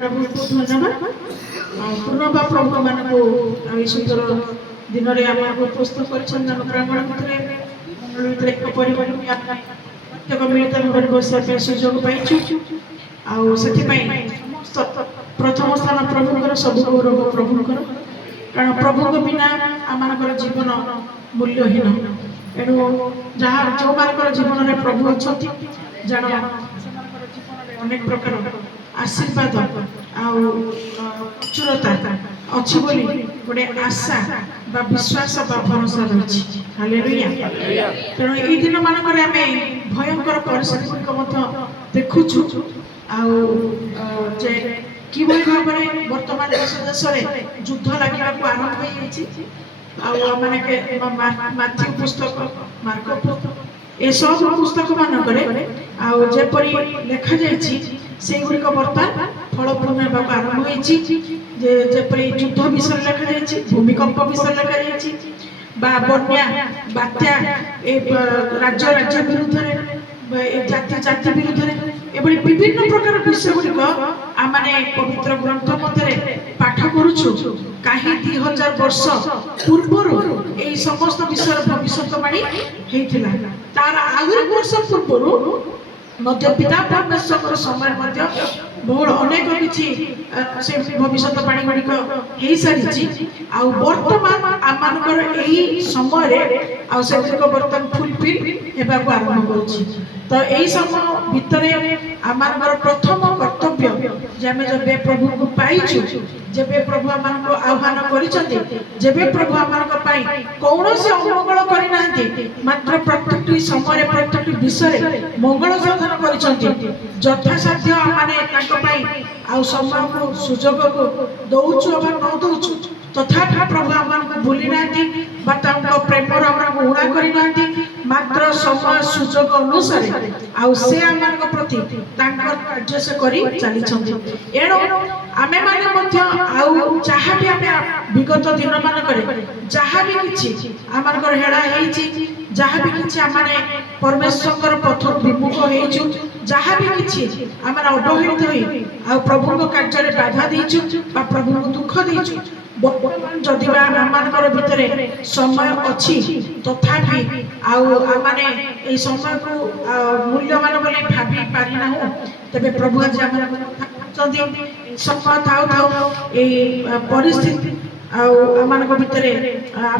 प्रभु को धन्यवाद पूर्णबा प्रभु मान को सुंदर दिन में आम उपस्थित कर प्रांगण भितर एक परिवार प्रत्येक मिलित भाव बसवा सुजोग पाइछु समस्त प्रथम स्थान प्रभुंर सब गौरव प्रभुंर कारण प्रभु बिना आम जीवन मूल्यहीन एणु जहाँ जो मान जीवन में प्रभु अच्छा जान अनेक प्रकार आशीर्वाद प्रचुरता अच्छी बोली गोटे आशा बा विश्वास बा भरोसा रही हालेलुया तेणु ये दिन मानक आम भयंकर परिस्थिति को देखुचु जे कि भाव में वर्तमान देश देश में युद्ध लगे आरंभ हो माथ्यू पुस्तक मार्को पुस्तक ए सब पुस्तक मानक जेपरी लिखा से गुड़िक बर्तमान फलपूर्ण होगा आरंभ होपरी युद्ध विषय लिखा भूमिकंप विषय लिखा बन्या बात्या राज्य राज्य विरुद्ध जाति जाति विरुद्ध एभली विभिन्न प्रकार विषय गुड़िक आम पवित्र ग्रंथ मध्य पाठ करुछु कहीं 2000 वर्ष पूर्वर यही समस्त विषय भविष्यवाणी होता तार आहुरी वर्ष पूर्व मध्य पिता परमेश्वर समय बहुत अनेक किसी भविष्यवाणी गुड़िक हो सारी बर्तमान आमर यही समय बर्तमान फुलफिल होगा आरंभ कर तो यही समय भितर आम प्रथम कर्तव्य जब प्रभु को पाइछु जब प्रभु आम आह्वान कर प्रभु आम कौन से अमंगल करना मात्र प्रत्येक समय प्रत्येक विषय मंगल साधन कर यथासाध्य आम समय को सुजोग को दौचु न दौचु तथापि प्रभु आम भूली ना प्रेमर आम उणा करना मात्र समय सुजोग अनुसार से आम प्रति कार्य से कर चली एणु आमे माने जहाँ भी आम विगत दिन मानक जहाँ भी किसी आमर हेड़ा जहाँ भी किसी आम परमेश्वर पथ विमुख हो जहाँ भी किसी आम अवहेलित हो प्रभु कार्य बाधा देचु प्रभु को दुख देचु जदि आम भितर समय अच्छी तथापि आम समय को मूल्यवान बोली भाभी पारिना तेरे प्रभु आज समय थाउ थाउ ये परिस्थिति आम भितर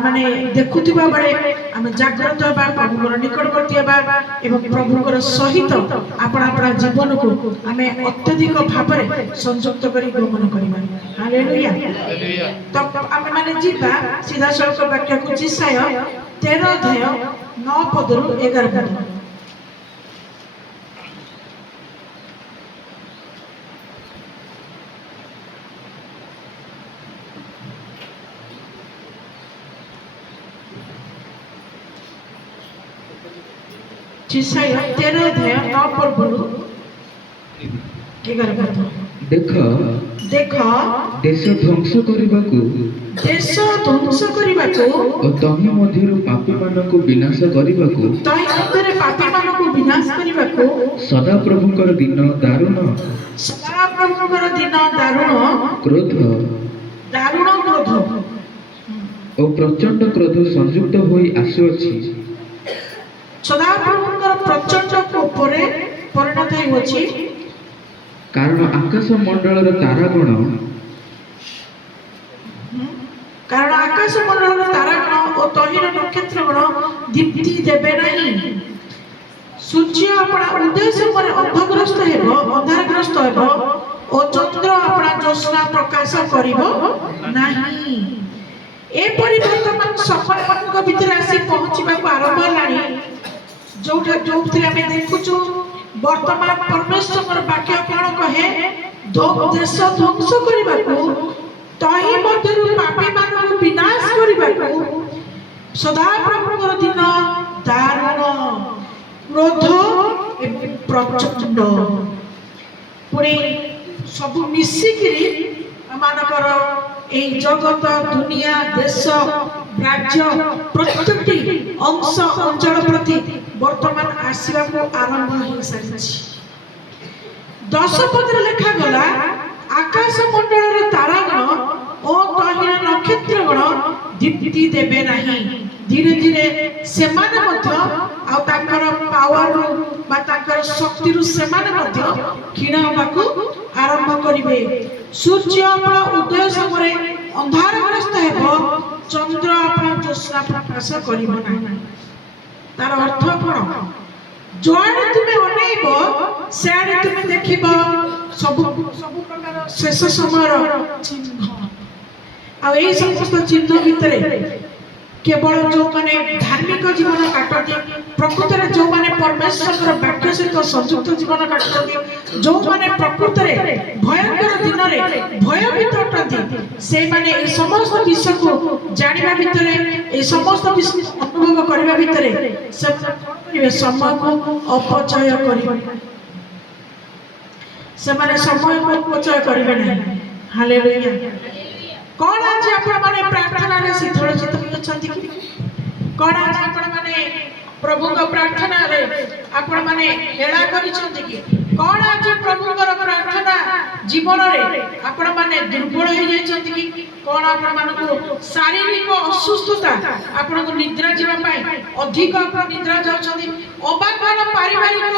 माने देखुवा बेले आम जाग्रत होगा प्रभुर निकटवर्ती होगा प्रभुर सहित आपण आपण जीवन को आम अत्यधिक भाव में संयुक्त कर गमन करवा हालेलुया तो आम माने जीवा सीधा सड़क वाक्य को जिसाय 13 अध्याय 9 पदरु 11 पद जिसाय 13 अध्याय 9 पदरु 11 पद देख देख देश ध्वंस करने और तहि मध्यरु पापी मानक विनाश करने सदा प्रभुकर दिन दारुण क्रोध और प्रचंड क्रोध संयुक्त होई आसुअछि सदा प्रभुकर प्रचंड परिणत होछि कारण आकाश मंडल तारागण और तहिर नक्षत्रगण दीप्ति देवे नहीं सूर्य अपना उदय समय अंधग्रस्त अंधारग्रस्त और चंद्र अपना ज्योत्स्ना प्रकाश नहीं एपरी वर्तमान समय मान भीतर आसी पहुँचा आरंभ है जो देखुचु वर्तमान परमेश्वर वाक्य कौन कहे देश ध्वंस करने तहि मध्यरु पापी मानक विनाश करने सदा प्रभुर दिन दारुण क्रोध प्रचंड पुणी सब मिसिकी मानकर এই जगत दुनिया देश राज्य प्रत्येक अंश अंचल प्रति वर्तमान आसवा आरंभ हो सारी 10 पद लिखा गला ଆକାଶ ମଣ୍ଡଳର ତାରାଗଣ ଓ ତହିଁର ନକ୍ଷତ୍ରଗଣ ଦୀପ୍ତି ଦେବେ ନାହିଁ। ଧୀରେ ଧୀରେ ସେମାନେ ମଧ୍ୟ ଆଉ ତାଙ୍କର ପାୱାରରୁ ବା ତାଙ୍କର ଶକ୍ତିରୁ ସେମାନେ ମଧ୍ୟ କ୍ଷୀଣ ହେବାକୁ ଆରମ୍ଭ କରିବେ। ସୂର୍ଯ୍ୟ ଆପଣ ଉଦୟ ସମୟରେ ଅନ୍ଧାରଗ୍ରସ୍ତ ହେବ, ଚନ୍ଦ୍ର ଆପଣ ଜ୍ୟୋତ୍ସ୍ନା ପ୍ରକାଶ କରିବ ନାହିଁ। ତାର ଅର୍ଥ କଣ? ଯୁଆଡେ ତୁମେ ଅନେଇବ ସେଆଡେ ତୁମେ ଦେଖିବ ସବୁ ପ୍ରକାର ଶେଷ ସମୟର ଚିହ୍ନ। ଆଉ ଏଇ ସମସ୍ତ ଚିହ୍ନ ଭିତରେ କେବଳ ଯୋଉମାନେ ଧାର୍ମିକ ଜୀବନ କାଟନ୍ତି, ପ୍ରକୃତରେ ଯୋଉମାନେ ପରମେଶ୍ୱରଙ୍କର ବାକ୍ୟ ସହିତ ସଂଯୁକ୍ତ ଜୀବନ କାଟନ୍ତି, ଯୋଉମାନେ ପ୍ରକୃତରେ ଭୟଙ୍କର ଦିନରେ ଭୟଭୀତ ଅଟନ୍ତି, ସେଇମାନେ ଏ ସମସ୍ତ ବିଷୟକୁ ଜାଣିବା ଭିତରେ, ଏ ସମସ୍ତ ବିଷୟ ଅନୁଭବ କରିବା ଭିତରେ ସେମାନେ କଣ କରିବେ? ସମୟକୁ ଅପଚୟ କରିବେ। ସେମାନେ ସମୟକୁ ଅପଚୟ କରିବେ ନାହିଁ। ହାଲେଲୁୟା। କଣ ଆଜି ଆପଣମାନେ ପ୍ରାର୍ଥନାରେ ଶୀତଳଚିତ ଅଛନ୍ତି କି? କଣ ଆଜି ଆପଣମାନେ ପ୍ରଭୁଙ୍କ ପ୍ରାର୍ଥନାରେ ଆପଣମାନେ ହେଳା କରିଛନ୍ତି କି? କଣ ଆଜି ପ୍ରଭୁଙ୍କର ପ୍ରାର୍ଥନା ଜୀବନରେ ଆପଣମାନେ ଦୁର୍ବଳ ହେଇଯାଇଛନ୍ତି କି? କଣ ଆପଣମାନଙ୍କୁ ଶାରୀରିକ ଅସୁସ୍ଥତା ଆପଣଙ୍କୁ ନିଦ୍ରା ଯିବା ପାଇଁ ଅଧିକ ଆପଣ ନିଦ୍ରା ଯାଉଛନ୍ତି, ଅବା କଣ ପାରିବାରିକ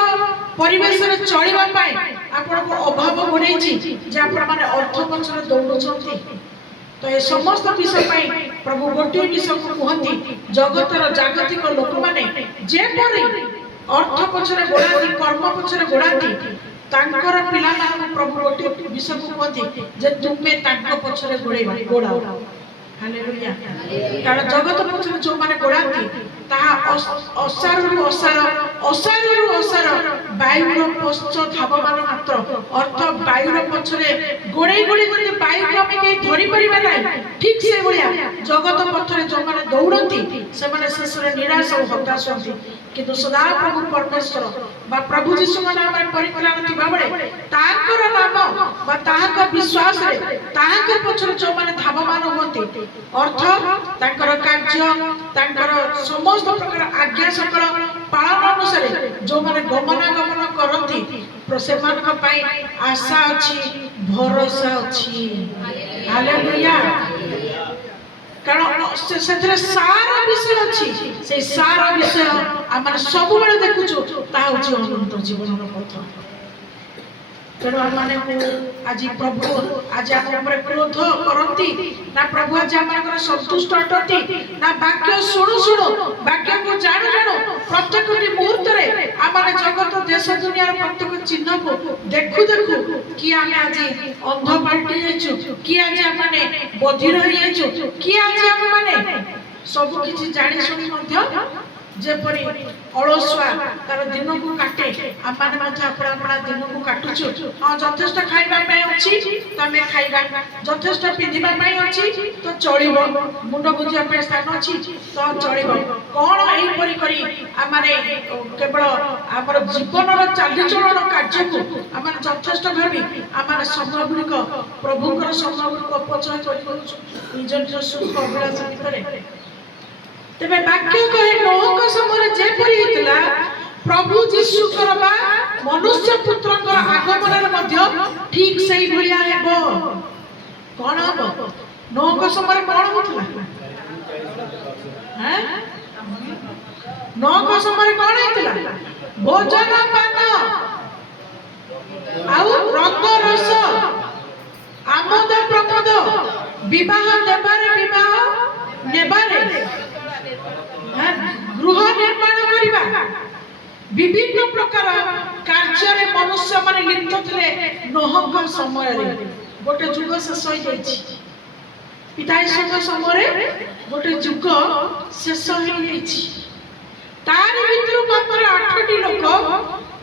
ପରିବେଶରେ ଚଳିବା ପାଇଁ ଆପଣଙ୍କୁ ଅଭାବ ବଢେଇଛି ଯେ ଆପଣମାନେ ଅର୍ଥ ପଛରେ ଦୌଡୁଛନ୍ତି? ତ ଏ ସମସ୍ତ ବିଷୟ ପାଇଁ ପ୍ରଭୁ ଗୋଟିଏ ବିଷୟକୁ କୁହନ୍ତି, ଜଗତର ଜାଗତିକ ଲୋକମାନେ ଯେପରି ଅର୍ଥ ପଛରେ ଗୋଡ଼ାନ୍ତି, କର୍ମ ପଛରେ ଗୋଡ଼ାନ୍ତି, ତାଙ୍କର ପିଲାମାନଙ୍କୁ ପ୍ରଭୁ ଗୋଟିଏ ବିଷୟକୁ କୁହନ୍ତି ଯେ ତୁମେ ତାଙ୍କ ପଛରେ ଗୋଡ଼ାଅ। ହାଲେଲୁୟା। କାରଣ ଜଗତ ପଛରେ ଯୋଉମାନେ ଗୋଡ଼ାନ୍ତି ତାହା ଅସାରରୁ ଅସାର, ଅସାରରୁ ଅସାର, ବାୟୁର ପଶ୍ଚ ଧାବମାନ ମାତ୍ର। ଅର୍ଥ ବାୟୁର ପଛରେ ଗୋଡ଼େଇ ଗୋଡ଼େଇ ଯଦି ବାୟୁକୁ ଆମେ କେହି ଧରିପାରିବା ନାହିଁ, ଠିକ ସେଇଭଳିଆ ଜଗତ ପଥରେ ଯୋଉମାନେ ଦୌଡ଼ନ୍ତି ସେମାନେ ଶେଷରେ ନିରାଶ ଓ ହତାଶ ହୁଅନ୍ତି। କିନ୍ତୁ ସଦାପ୍ରଭୁ ପରମେଶ୍ୱର ବା ପ୍ରଭୁ ଯୀଶୁଙ୍କ ନାମରେ ପରିତ୍ରାଣ ଥିବାବେଳେ ତାଙ୍କର ନାମ ବା ତାହାଙ୍କ ବିଶ୍ୱାସରେ ତାହାଙ୍କ ପଛରେ ଯୋଉମାନେ ଧାବମାନ ହୁଅନ୍ତି, ଅର୍ଥ ତାଙ୍କର କାର୍ଯ୍ୟ, ତାଙ୍କର ସମସ୍ତ ପ୍ରକାର ଆଜ୍ଞା ସକଳ ପାଳନ ଅନୁସାରେ ଯୋଉମାନେ ଗମନାଗମନ କରନ୍ତି, ସେମାନଙ୍କ ପାଇଁ ଆଶା ଅଛି, ଭରସା ଅଛି। ହାଲେଲୁୟା। କାରଣ ସେଥିରେ ସାର ବିଷୟ ଅଛି। ସେଇ ସାର ବିଷୟ ଆମେ ସବୁବେଳେ ଦେଖୁଛୁ, ତାହା ହଉଛି ଅନନ୍ତ ଜୀବନର ପଥ। ତେଣୁ ଆମମାନଙ୍କୁ ଆଜି ପ୍ରଭୁ ଆଜି ଆମ ଉପରେ କ୍ରୋଧ କରନ୍ତି ନା ପ୍ରଭୁ ଆଜି ଆମଙ୍କର ସନ୍ତୁଷ୍ଟ ଅଟନ୍ତି ନା ବାକ୍ୟ ଶୁଣୁ ଶୁଣୁ, ବାକ୍ୟକୁ ଜାଣୁ ଜାଣୁ ପ୍ରତ୍ୟେକଟି ମୁହୂର୍ତ୍ତରେ ଆମେ ଜଗତ ଦେଶ ଦୁନିଆର ପ୍ରତ୍ୟେକ ଚିହ୍ନକୁ ଦେଖୁ ଦେଖୁ କି ଆମେ ଆଜି ଅନ୍ଧ ପାଲଟି ଯାଇଛୁ, କି ଆଜି ଆମେ ବଧିର ହେଇଯାଇଛୁ, କି ଆଜି ଆମେ ସବୁ କିଛି ଜାଣି ଶୁଣି ମଧ୍ୟ ଯେପରି ଅଳସୁଆ ତାର ଦିନକୁ କାଟେ, ଆମେ ମଧ୍ୟ ଆପଣା ଦିନକୁ କାଟୁଛୁ। ହଁ, ଯଥେଷ୍ଟ ଖାଇବା ପାଇଁ ଅଛି ତ ଆମେ ଖାଇବା, ଯଥେଷ୍ଟ ପିନ୍ଧିବା ପାଇଁ ଅଛି ତ ଚଳିବ, ମୁଣ୍ଡ ଗୁଞ୍ଜିବା ପାଇଁ ସ୍ଥାନ ଅଛି ତ ଚଳିବ। କଣ ଏହିପରି କରି ଆମେ କେବଳ ଆମର ଜୀବନର ଚାଲିଚଳନ କାର୍ଯ୍ୟକୁ ଆମେ ଯଥେଷ୍ଟ ଭାବି ଆମେ ସମୟ ଗୁଡ଼ିକ ପ୍ରଭୁଙ୍କର ସମୟ ଗୁଡ଼ିକ ଅପଚୟ କରିଦେଉଛୁ ନିଜ ନିଜ ସୁଖ ଅଭିଳାଷ ଭିତରେ। ତେବେ ବାକ୍ୟ କହେ ନୋହଙ୍କ ସମୟରେ ଯେପରି ହେଇଥିଲା ପ୍ରଭୁ ଯୀଶୁଙ୍କର ବା ମନୁଷ୍ୟ ପୁତ୍ରଙ୍କର ଆଗମନରେ ମଧ୍ୟ ଠିକ ସେଇ ଭଳିଆ ହେବ। କଣ ହବ? ନୋହଙ୍କ ସମୟରେ କଣ ହଉଥିଲା? ନୋହଙ୍କ ସମୟରେ କଣ ହେଇଥିଲା? ଭୋଜନ ପାନ ଆଉ ରଙ୍ଗ ରସ, ଆମୋଦ ପ୍ରମୋଦ, ବିବାହ ଦେବାରେ ବିବାହ ନେବାରେ, ଗୃହ ନିର୍ମାଣ କରିବା, ବିଭିନ୍ନ ପ୍ରକାର କାର୍ଯ୍ୟରେ ମନୁଷ୍ୟ ମାନେ ଲିପ୍ତ ଥିଲେ ନୋହଙ୍କ ସମୟରେ। ଗୋଟେ ଯୁଗ ଶେଷ ହେଇଯାଇଛି। ପିତା ଈଶ୍ୱରଙ୍କ ସମୟରେ ଗୋଟେ ଯୁଗ ଶେଷ ହେଇଯାଇଛି। ତାରି ଭିତରୁ ମାତ୍ର 8ଟି ଲୋକ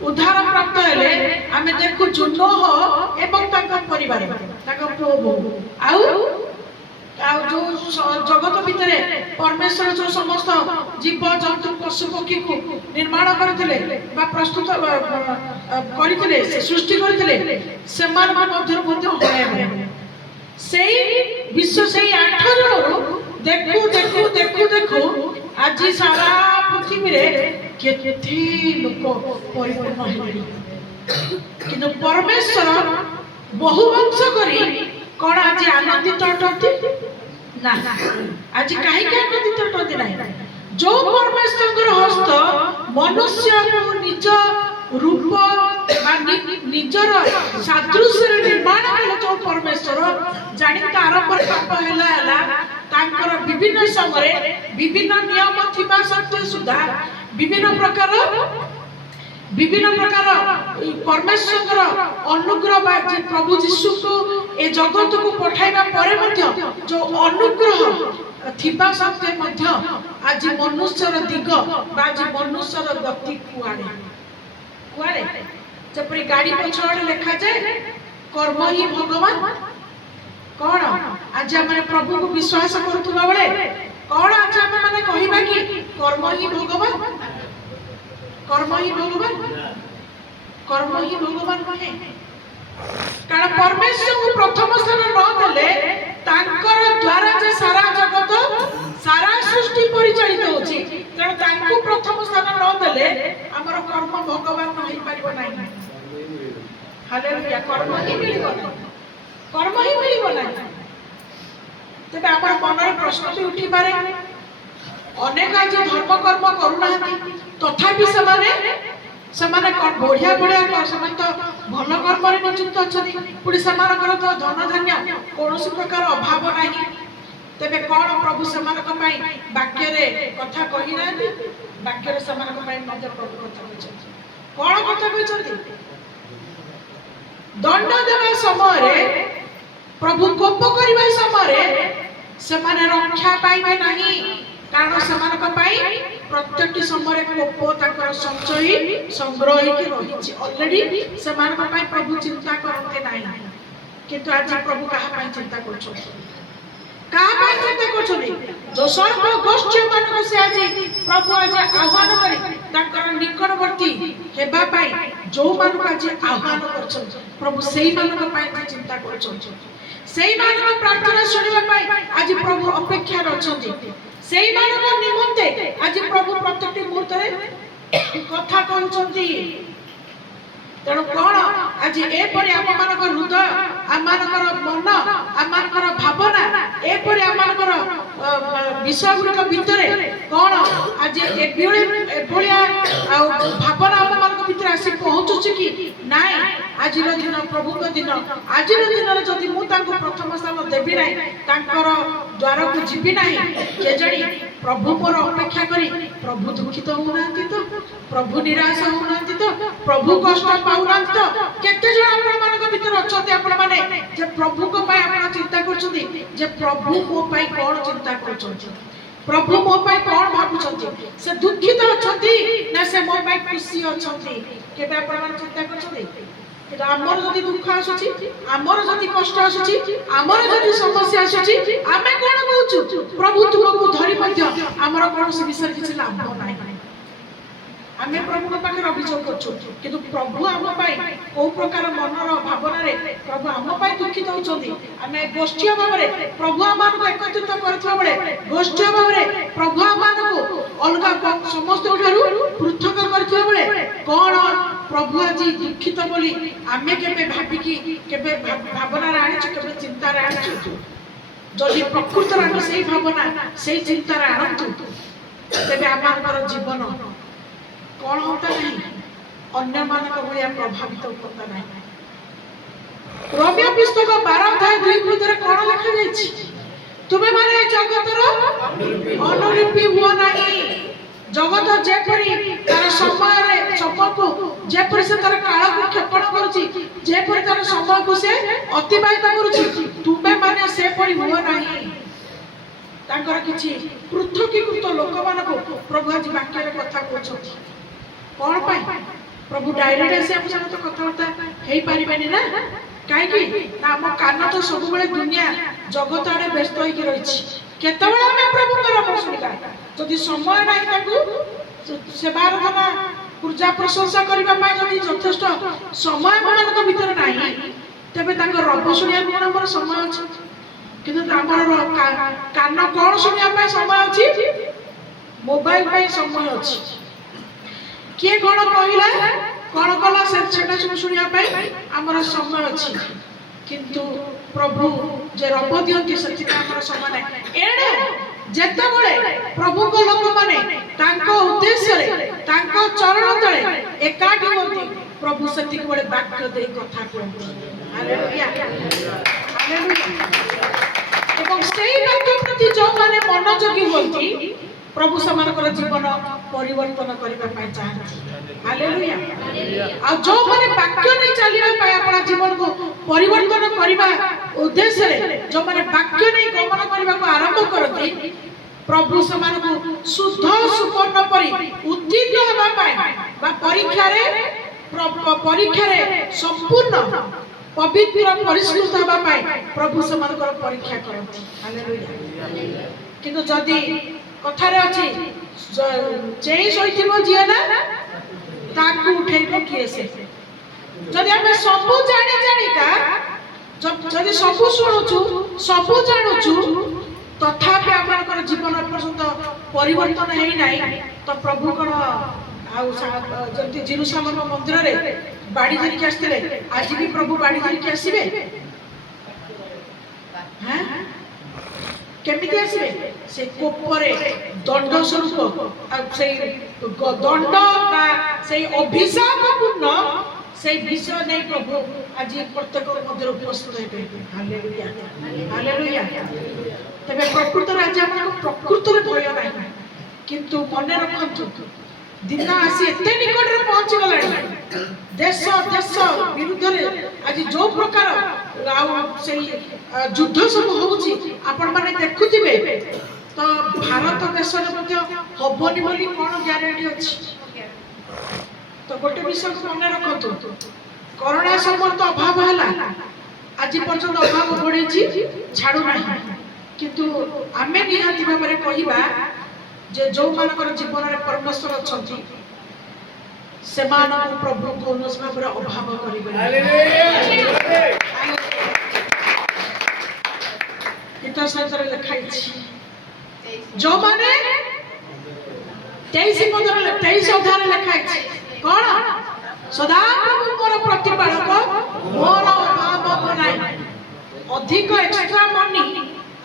ଉଦ୍ଧାର ପ୍ରାପ୍ତ ହେଲେ। ଆମେ ଦେଖୁଛୁ ନୋହ ଏବଂ ତାଙ୍କ ପରିବାର, ତାଙ୍କ ପୁଅ ବୋହୂ, ଆଉ ଯୋଉ ଜଗତ ଭିତରେ ପରମେଶ୍ୱର ଯୋଉ ସମସ୍ତ ଜୀବ ଜନ୍ତୁ ପଶୁ ପକ୍ଷୀକୁ ନିର୍ମାଣ କରିଥିଲେ ବା ପ୍ରସ୍ତୁତ କରିଥିଲେ, ସୃଷ୍ଟି କରିଥିଲେ, ସେମାନଙ୍କ ମଧ୍ୟରୁ ମଧ୍ୟ ହରାଇବେ। ସେଇ ବିଶ୍ୱ ସେଇ 8 ଜଣରୁ ଦେଖୁ ଦେଖୁ ଦେଖୁ ଦେଖୁ ଆଜି ସାରା ପୃଥିବୀରେ କେତେ ଲୋକ ପରିପୂର୍ଣ୍ଣ ହେଲେଣି। କିନ୍ତୁ ପରମେଶ୍ୱର ବହୁ ବଂଶ କରି कौन आज आनंदित अटंती ना आज कहीं आनंदित अटंती ना जो परमेश्वर हस्त मनुष्य को निज रूप निजर सादृश्य निर्माण कले जो परमेश्वर जानी आरंभ पाप है विभिन्न समय विभिन्न नियम थिबा सत्य सुधा विभिन्न प्रकार परमेश्वर अनुग्रह प्रभु जीशु को ए जगत को पठाइबा परे मध्य जो अनुग्रह थिबा सत्य मध्य आज मनुष्यर दिग आज मनुष्यर गति कुआड़े कुआड़े जपरी गाड़ी पछाड़े लिखा जाए कर्म ही भगवान कौन आज आम प्रभु को विश्वास करुवा बेले कौन आज आम मैंने कहवा कि कर्म ही भगवान कर्म ही भगवान कहे कारण परमेश्वर को प्रथम स्थान न देले तांकर द्वारा जे सारा जगत सारा सृष्टि परिचालित होची तेणु तांको प्रथम स्थान न देले हमर कर्म भगवान होई परिबो नाही हालेलुया कर्म ही मिलिबो नाही तेबे हमर मनरे प्रश्न भी उठी पारे अनेक आज धर्म कर्म करूना तथापि समाने बढ़िया बढ़िया समय तो भल कर्म नियुक्त अच्छा पुणी से तो धन धान्य कौन प्रकार अभाव ना तेरे कौन प्रभु से वाक्य कथा कही ना वाक्य से प्रभु कथा कौन कथा कहते दंड देवा समय प्रभु कोप करने समय से रक्षा पाइबे नहीं कारण से प्रत्येक समय कोप संचय संग्रह रही अलरेडी से प्रभु चिंता करते ना किंतु आज प्रभु क्या चिंता कर जो सर्व गोष्ठी मान से आज प्रभु आज आह्वान कर निकटवर्ती होगा जो मान आज आह्वान कर प्रभु से चिंता कर प्रार्थना शुणा आज प्रभु अपेक्षा अच्छा निमंते आज प्रभु प्रत्येक मुहूर्त कथा कहते तेणु कौन आज एपरी आम हृदय आम मन आम भावना एपरी आम विषय गुड़िक भितर कौन आज भावना आम भर आसी पहुँचुची कि नाई आज दिन प्रभु दिन आज दिन जदि मुझे प्रथम स्थान देवी ना द्वार को जीवी ना के जानी प्रभु मोर अपेक्षा करी प्रभु दुखित होना तो प्रभु निराश होना तो प्रभु कष्ट पाऊना तो केते जण आपण भीतर अच्छे आपण माने जे प्रभु को पाई आपण चिंता करछथि जे प्रभु मो पाई कोन चिंता करछथि प्रभु मो पाई कोन भाबुछथि से दुखित अछथि ना से मो पाई खुशी अछथि केबे आपण चिंता करछथि कि आमर जदि दुख आसुची आमर जदि कष्ट आसुची आमर जदि समस्या आसुची आमे कोन कहूछु प्रभु तुमको धरि मध्य आमर कोन से विषय किछ लाभ नाही आमे प्रभु के पाखे अभियोग करछु किंतु प्रभु आम पाई को प्रकार मनर भावना रे प्रभु आम पाई दुखित होचोंदी आमे गोष्ठी भाव रे प्रभु आमान को एकत्रित करथवा बेले गोष्ठी भाव रे प्रभु आमान को अलगा समस्त ठारू पृथक करथवा बेले कोन प्रभु आज दुखित बोली आमे केबे भाबी कि केबे भावना रे आनिछु केबे चिंता रे आनिछु जदि प्रकृत रे आमे सेही भावना सेही चिंता रे आनतु तेबे आमानकर जीवन कौन होता नहीं अन्य मानक भलिया प्रभावित होता नहीं रोमियो पुस्तक 12 अध्याय 2 पद रे कोन लिखा जायछि तुमे माने जगतर अनुरूपी हुआ नहीं जगत जेपरी तार समय रे समय को जेपरी से तार काल को क्षेपण करूची जेपरी तार समय को से अतिबाहित करूची तुमे माने से परी हुआ नहीं तांकर किछि पृथकीकृत लोक मानको प्रभु आज वाक्य रे कथा कहछथि कौन पाई प्रभु डायरेक्ट ऐसे हम सब तो कथावार्ता हेई पारिबानी ना काहे कि ना हम कान तो सब बेले दुनिया जगत आड़े व्यस्त होई के रहिछि केतबेला हम प्रभु के नाम सुनिबा जदि समय नाही ताकू सेवा आराधना पूजा प्रशंसा करबा पाई जदि यथेष्ट समय हमन भीतर नाही तबे तांको रब सुनिया कोन हमर समय अछि किंतु हमर कान कोन सुनिया पाई समय अछि मोबाइल पाई समय अछि किए कौन कहला कौन कला से सब शुणिया आमर समय अच्छी किंतु प्रभु जे रब दियंती सच्ची हमर समान एणे जेतेबेले प्रभु को लोक माने तांको उद्देश्य रे तांको चरण तळे एकाठी होती प्रभु सच्ची बेले वाक्य दे कथा कहंती हालेलुया हालेलुया एवं सेही वाक्य प्रति जो माने मनोयोगी होती प्रभु समानकर जीवन परिवर्तन करबा पाए चाहती हालेलुया आ जो माने वाक्य नहीं चलिबा पाए अपना जीवन को परिवर्तन करबा उद्देश्य रे जो माने वाक्य नहीं गमन करबा को आरंभ करती प्रभु समान को शुद्ध सुपर्ण परि उत्तीर्ण होबा पाए बा परीक्षा रे संपूर्ण पवित्र परिष्कृत होबा पाए प्रभु समानकर परीक्षा करती हालेलुया किंतु जदी कथारे अछि जेई सोइथिबो जिया ना ताकू उठेइबो किए से जदी हमें सब जानि जानिका जदी सब सुनुछु सब जानुछु तथापि हमर जीवन पर्यंत परिवर्तन हेई नाही तो प्रभु कोन आउ जति जेरूशलेम मंदिर रे बाड़ी धरि के आस्थिले आज भी प्रभु बाड़ी धरि के आसीबे हैं केमिति आसीबे से कोपरे दंड स्वरूप से दंड बा से अभिशाप पूर्ण से विषय नहीं प्रभु आज प्रत्येक मध्य उपस्थित हेबे हालेलुया हालेलुया तबे प्रकृत रे आज हमर प्रकृत रे भय नाही किंतु मने रखंतु दिन आसी एते निकट रे पहुंच गलानी देश देश विरुद्ध रे आज जो प्रकार से युद्ध सब होउची आपण माने देखुथिबे तो भारत देश रे मध्ये हबनी बोली कोन ग्यारंटी अछि तो गोटे विषय को मन रखतु कोरोना समय तो अभाव हला आज पर्यंत अभाव बढ़ेछि छाडू नाही किंतु आमे निहाती भाबरे कहिबा जे जो मानकर जीवन रे परमेश्वर अछंती सेमान प्रभु कोनस भाबरे अभाव करिबे हालेलुया किता सतर लिखाई जो माने 23 15 23 अध्याय लिखाई कोन सदा प्रभु मोर प्रतिपालक मोर अभाव बनाई अधिक एक्स्ट्रा मनी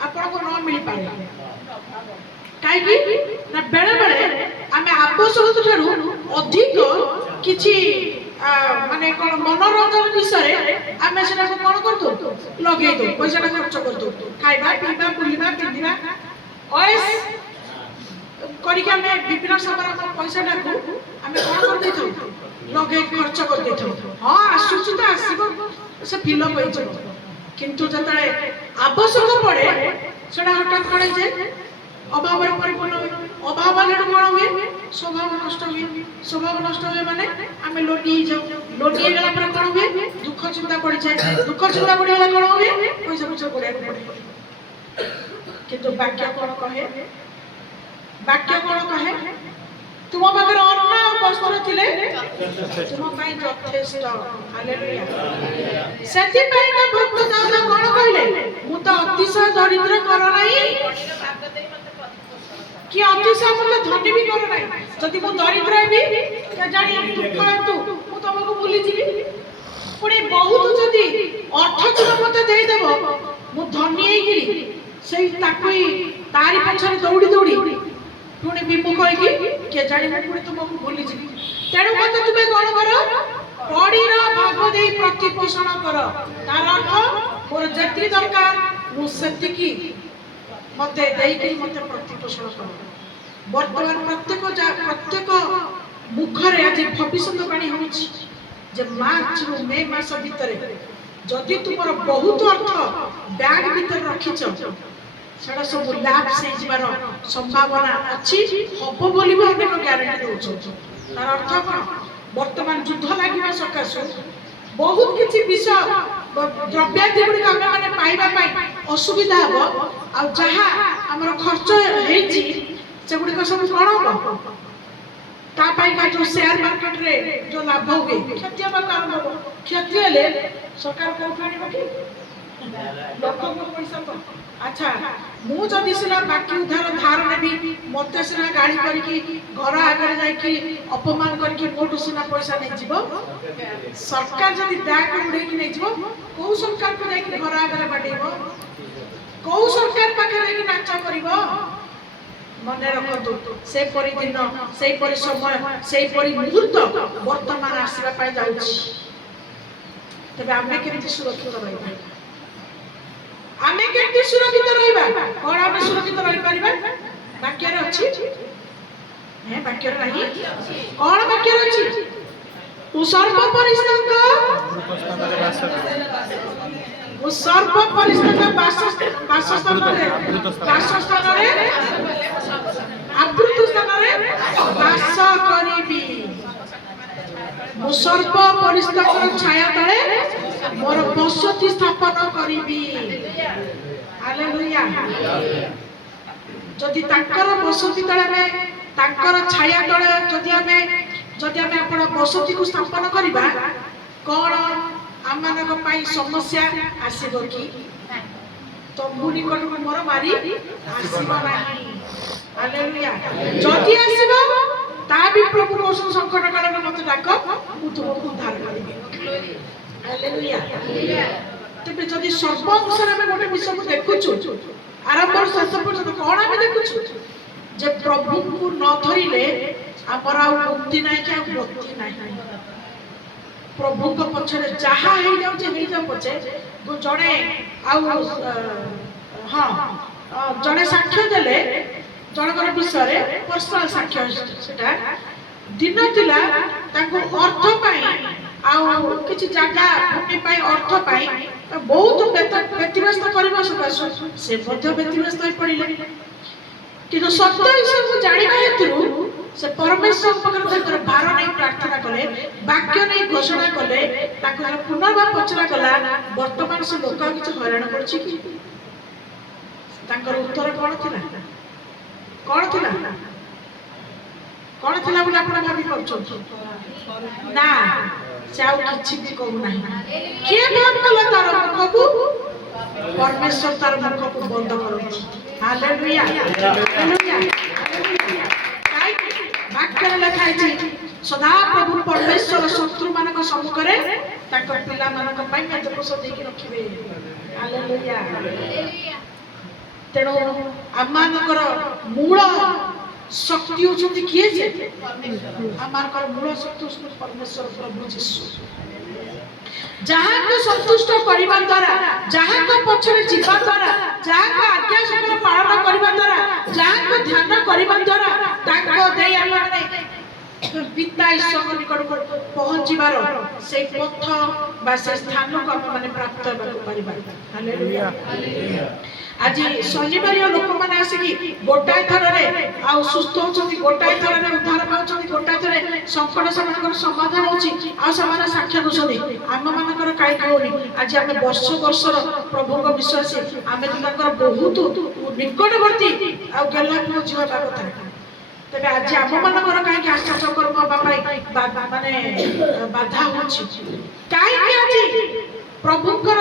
आपन को न मिल पाए काई ना बेले बेले आमे आवश्यकता ठरू अधिक किछि माने कोन मनोरंजन विषय आमे सेना को कोन करतो लगे दो पैसा खर्च करतो खाइबा पीबा बुलिबा पिंदिबा ओएस करी के आमे विभिन्न समय हम पैसा डाकू आमे कोन कर देथौ लगे खर्च कर देथौ हां आसुची त आसीबो से फिलअप होई जबो किंतु जतळे आवश्यक पड़े सेडा हठात पड़े जे अभाव रे परिपूर्ण अभाव वाले कोन हुए स्वभाव नष्ट हुए माने आमे लोटी जाऊ लोटी गेला पर कोन हुए दुख चिंता पड़ी जाए दुख चिंता पड़ी गेला कोन हुए पैसा खर्च पड़े किंतु वाक्य कोन कहे तुम पाखर अन्न वस्त्र थिले तुम पई यथेष्ट हालेलुया सेति पई ना भक्त दाऊद कोन कहले मु तो अतिशय दरिद्र कर नाही कि अतिशय मत धनी भी कर नाही जदि मु दरिद्र हेबी के जानि दुख हेतु मु तुमको भूली जीवी पुणी बहुत जदि अर्थ तुम मते देई देबो मु धनी हे गिरी सेई ताकई तारी पछरे दौड़ी दौड़ी पुणी विमुख होई के जानि मु पुणी तुमको भूली जीवी तेणु मते तुमे कोन करो पडीर भाग देई प्रतिपोषण कर तार अर्थ मोर जेति दरकार मु सेति की मते देई कि मते प्रतिपोषण कर वर्तमान प्रत्येक मुखरे आज भविष्यवाणी होछि जे मार्च रो मे मास भितरे जदि तुमर बहुत अर्थ बैग भीतर रखिछ सेडा सब लैप से जिबार संभावना अछि हबो बोली भी अनेक ग्यारंटी दोछ तार अर्थ कोन वर्तमान युद्ध लागिबा सकासु बहुत किछि विषय द्रव्यादि गुडी हम माने पाइबा पाई असुविधा हबो आ जहा हमर खर्च हेछि से गुडी को सब कोन हबो ता पाई का जो शेयर मार्केट रे जो लाभ होगे क्षति हबा कारण हबो क्षति हेले सरकार को उठाणीबो कि लोक को पैसा तो अच्छा मु जदि सिना बाकी उधार धार नेबी मते सिना गाड़ी करी की घर आगे जाई की अपमान करी की मोटू सिना पैसा नै जीवो सरकार जदि ब्याग उड़े नहीं जीव को सरकार को जाके घर आगे बाटेब को सरकार पाखे जाके नाच करिवो मने रखतु से परि दिन से परि समय से परि मुहूर्त वर्तमान आसीबा पाई जाउछि तबे आमे केमति सुरक्षित रहबा आमे केमति सुरक्षित रहबा कोन आमे सुरक्षित रहि परिबा वाक्य रे अछि हे वाक्य रे नाही कोन वाक्य रे अछि उ सर्व परिस्थित उ सर्व परिस्थित वासस्थान रे आवृत स्थान रे वास करिबी मु सर्व परिस्थित छाया तळे मोर बसति स्थापन करिबी हालेलुया जदि ताकर बसति तळे में ताकर छाया तळे जदि हमें अपन बसति को स्थापन करिबा कोन आमानक पाई समस्या आसीबो कि तंबू निकट मोर मारी आसीबो नाही हालेलुया जदि आसीबो ता भी प्रभु को संकट काल में मत डाक मु तुमको उद्धार करिबे हालेलुया तबे जदि सर्व अवसर में गोटे विषय को देखुछु आरंभ शेष पर्यंत कोन हम देखुछु जे प्रभु को न धरिले आपर आ मुक्ति नाही कि मुक्ति नाही प्रभु को पछरे जहा हे जाउ पछे जड़े जड़े साक्ष्य देले जनकर विषय पर्सनल साक्ष्य सेटा दिन थिला ताको अर्थ पाई आ किछि जगह भूमि पाई अर्थ पाई बहुत व्यतिव्यस्त करबा सकासु से मध्य व्यतिव्यस्त होई पड़िले किंतु सत्य विषय को जानिबा हेतु से परमेश्वर पकर ताकर भार नहीं प्रार्थना कले वाक्य नहीं घोषणा कले ताको पुनर्बार पचरा कला वर्तमान से लोक किछ हराण करछि कि ताकर उत्तर कोन थिला बोले आपण भाबी पछो ना से आ किछि भी कहू नाही के बंद कला तार मुख को परमेश्वर तार मुख को बंद करो हालेलुया हालेलुया वाक्य लिखा है सदा प्रभु परमेश्वर शत्रु मानक सम्मुख रे ताको पिला मानक पई मेज को सदेकी रखिबे हालेलुया तेनो आमानकर मूल शक्ति होचुंती किए जे आमानकर मूल शक्ति परमेश्वर प्रभु यीशु जहाँ को संतुष्ट करबा द्वारा जहाँ को पछरे जीवा द्वारा जहाँ को आज्ञा सकल पालन करबा द्वारा जहाँ को ध्यान करबा द्वारा ताको देई आमाने पिता ईश्वर निकट पहुंचीबार से पथ बा से स्थान को हम माने प्राप्त करबा हालेलुया आज शनिवार लोक माने आसिकी गोटाय थर रे आ सुस्थ होचंती गोटाय थर रे उद्धार पाउचंती गोटाय थर संकट समानकर समाधान होची आ समान साक्ष्य दोसनी आम मानकर काई होनी आज हमें वर्ष वर्षर प्रभु को विश्वासी आमे ताकर बहुत निकटवर्ती आ गेला पहुंचवा कथा तबे आज आम मानकर काई आशा चक्रम बापाई माने बाधा होची काई आज प्रभुकर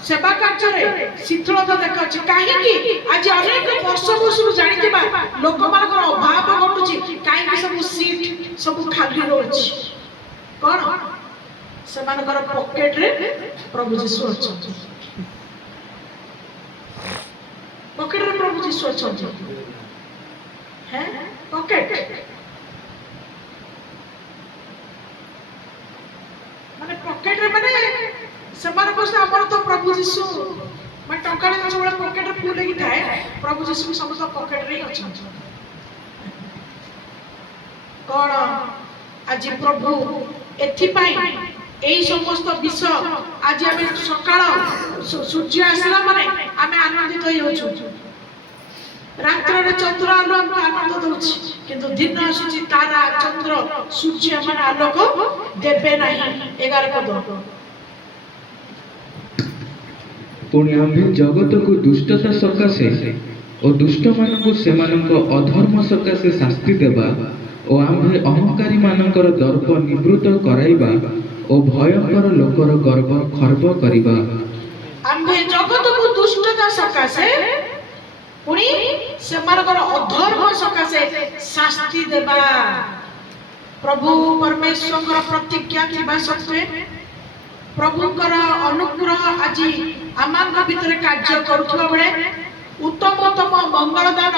सेवा कार्य रे शिथिलता देखा अछि काहे कि आज अनेक वर्ष जानिथिबा लोक मानकर अभाव घटुची काहे कि सब सीट सब खाली रहउची कोन से मानकर पॉकेट रे प्रभु यीशु अछि पॉकेट रे प्रभु यीशु अछि हैं पॉकेट माने पॉकेट रे माने समान को हमर तो प्रभु यीशु मैं टंका रे जो पॉकेट रे फुल लगी थाए प्रभु यीशु समस्त पॉकेट रे अछि कोन आज प्रभु एथि पाई एई समस्त विषय आज हम सकाळ सूर्य आसला माने हमें आनंदित होई होछु रात्र रे चंद्र आलो हम आनंद दोछि किंतु दिन आसुची तारा चंद्र सूर्य माने आलोक देबे नाही 11 पद पुणी आम्भे जगत को दुष्टता सकाशे और दुष्ट मानकु सेमानक अधर्म सकाशे शास्ति देबा और आम्भे अहंकारी मानकर दर्प निवृत्त कराइबा और भयंकर लोकर गर्व खर्ब करिबा आम्भे जगत को दुष्टता सकाशे पुणी सेमानकर अधर्म सकाशे शास्ति देबा प्रभु परमेश्वर प्रतिज्ञा थिबा सत्वे प्रभुकर अनुग्रह आज आम भितर कार्य करुवा बेले उत्तमतम मंगलदान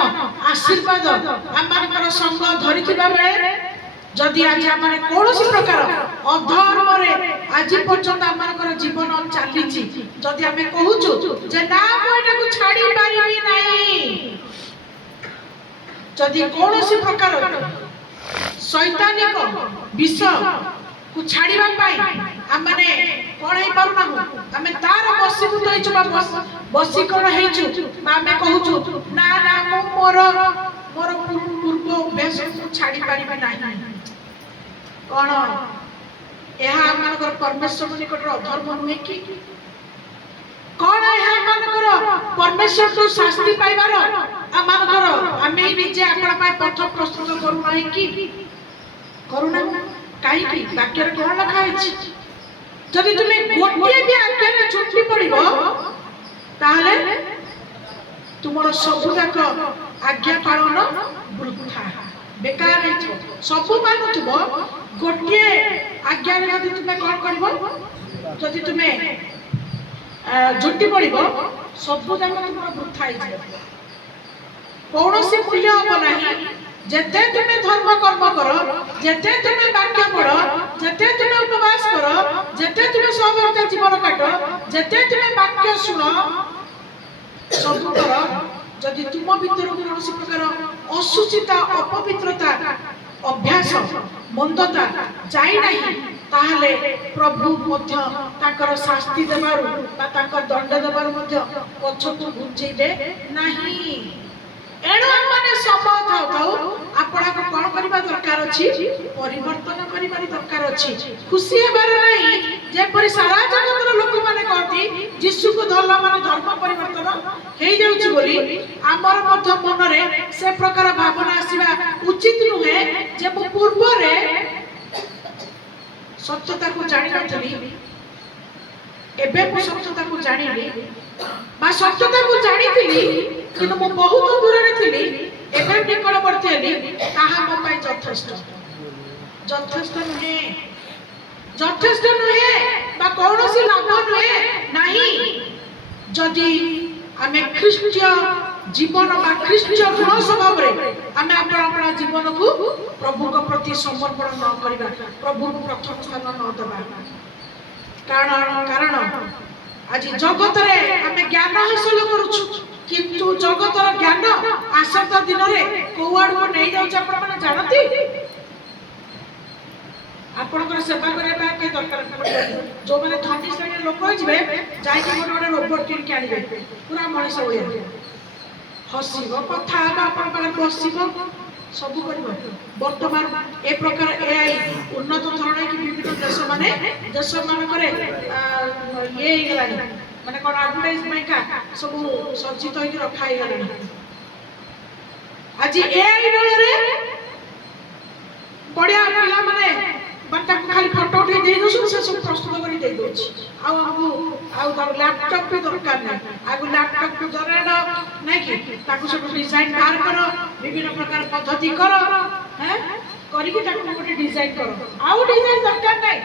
आशीर्वाद आम संग धरी बेले जदि आज आम कौन प्रकार अधर्म आज पर्यंत आम जीवन चली जदि आम कहूँ जे ना मुझे छाड़ी पारि नहीं जदि कौन प्रकार शैतानिक विष को छाड़िबा पाई आमने कोन हे पारुना आमे तार बसीभूत होइछु बा बसीकरण हेइछु बा आमे कहूछु ना ना मो मोर पूर्व अभ्यास को छाड़ी पारिबा नाही कोन एहा हमनकर परमेश्वर निकट अधर्म नुहे कि कोन एहा हमनकर परमेश्वर तो शास्ति पाइबार हमनकर आमे निजे आपण पाए पथ प्रस्तुत करू नाही कि करूना कहीं वाक्य कौन लिखा है जदि तुम्हें गोटे भी आज्ञा छुट्टी पड़ो ताहले तुमर सबुजाक आज्ञा पालन वृथा बेकार सब मानुव गोटे आज्ञा जदि तुम्हें कौन कर जदि तुम्हें झुटी पड़ो सबुजाक तुम वृथा कौन मूल्य हम ना जेते तुम्हें धर्म कर्म करो जेते तुम्हें वाक्य पढ़ो जेते तुम्हें उपवास करो जेते तुम्हें स्वाभाविक जीवन काटो जेते तुम्हें वाक्य शुण सब करो जदि तुम भीतर कौन प्रकार असुचिता अपवित्रता अभ्यास मंदता जाई नहीं ताहले प्रभु मध्य ताकर शास्ति देबारु बा ताकर दंड देबारु मध्य पछकु घुंचेबे नहीं एणु माने समय थाउ थाउ आपण को कोन करबा दरकार अछि परिवर्तन करिबार दरकार अछि खुशी हेबार नाही जे परि सारा जगतर लोक माने कहती यीशु को धरला माने धर्म परिवर्तन हेइ जाउछि बोली हमर मध्य मन रे से प्रकार भावना आसीबा उचित नुहे जे मु पूर्व रे सत्यता को जानि नथली एबे मु सत्यता को जानिली बा सत्यता को जानिथिली किंतु मु बहुत दूर रे थिली एबे निकटवर्ती हेली ताहा मो पाई यथेष्ट नुहे बा कौनसी लाभ नुहे नहीं जदि आमे ख्रीष्टीय जीवन बा ख्रीष्टीय गुण स्वभाव रे आमे अपना जीवन को प्रभु को प्रति समर्पण न करिबा प्रभु को प्रथम स्थान न देबा कारण आज जगत रे आमे ज्ञान हासिल करूछु किंतु जगतर ज्ञान आसंता दिन रे कोआड को नहीं जाउछ आपण माने जानती आपनकर सेवा करे बा के दरकार जो माने धनी श्रेणी लोक होइबे जाई के गोटे रोबोट किन के आनिबे पूरा मनीष होइया हसिबो कथा बा आपण पाखर बसिबो सब करिबो वर्तमान ए प्रकार एआई उन्नत धरण की विभिन्न देश मान करे ये गलानी माने कोन एडवर्टाइजमेंट का सब सज्जित होई रखा ही गलानी आज एआई डरे बढ़िया पिला माने बंटा खाली फोटो उठे दे दोछु से सब प्रस्तुत करी दे दोछि आ हमहु आ लैपटॉप पे दरकार नै आगु लैपटॉप पे जराडो नै कि ताकु सब डिजाइन बाहर करो विभिन्न प्रकार पद्धति करो हैं करी कि ताकु गोटे डिजाइन करो आउ डिजाइन दरकार नै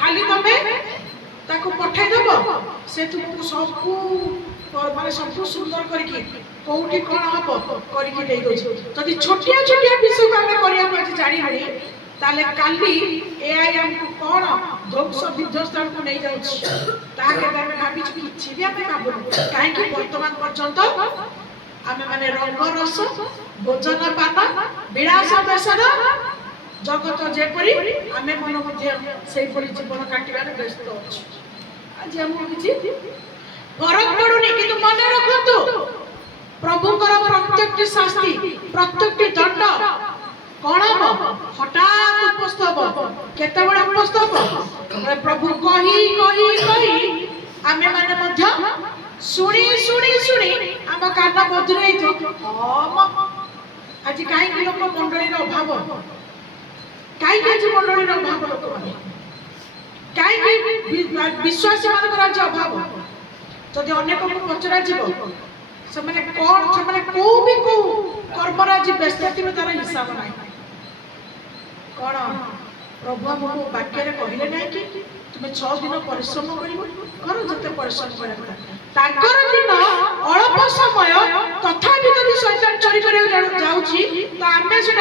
खाली तमे ताकु पठाई देबो से तुमको सब माने सब सुंदर करी कि कोउठी कोन हबो करी कि दे दोछि जदि छोटिया छोटिया विषय को हमें करिया को जानि हनी ताले काली एआई हमको कोन ध्वंस विध्वस्त को नहीं जाउछि ताके हमें भाबी कि किछि भी हमें भाबु काहे कि वर्तमान पर्यंत हमें माने रंग रस भोजन पान विलास व्यसन जगत जेपरी हमें मन मध्य सेही परि जीवन काटिबार व्यस्त अछि आज हमको किछि फरक पड़ुनी किंतु मन रखतु प्रभुकर प्रत्येकटी शास्ति प्रत्येकटी दंड कौन हम हठात उपस्थित केते बडा उपस्थित प्रभु कही कही कही आमे माने मध्य सुनी सुनी सुनी आम कान बदुरई तो आज काई लोक मंडली रो अभाव काई जे मंडली रो अभाव लोक माने काई विश्वासी मान राज्य अभाव जदि अनेक को पचरा जीव से माने कोन से माने को भी को कर्मराजी व्यस्त थिबे तार हिसाब नाही कौन प्रभु आमको वाक्य कहले ना कि तुम 6 दिन परिश्रम कर जिते परिश्रम कर दिन अल्प समय तथापि यदि शैतान चोरी जाऊँगी तो आम से न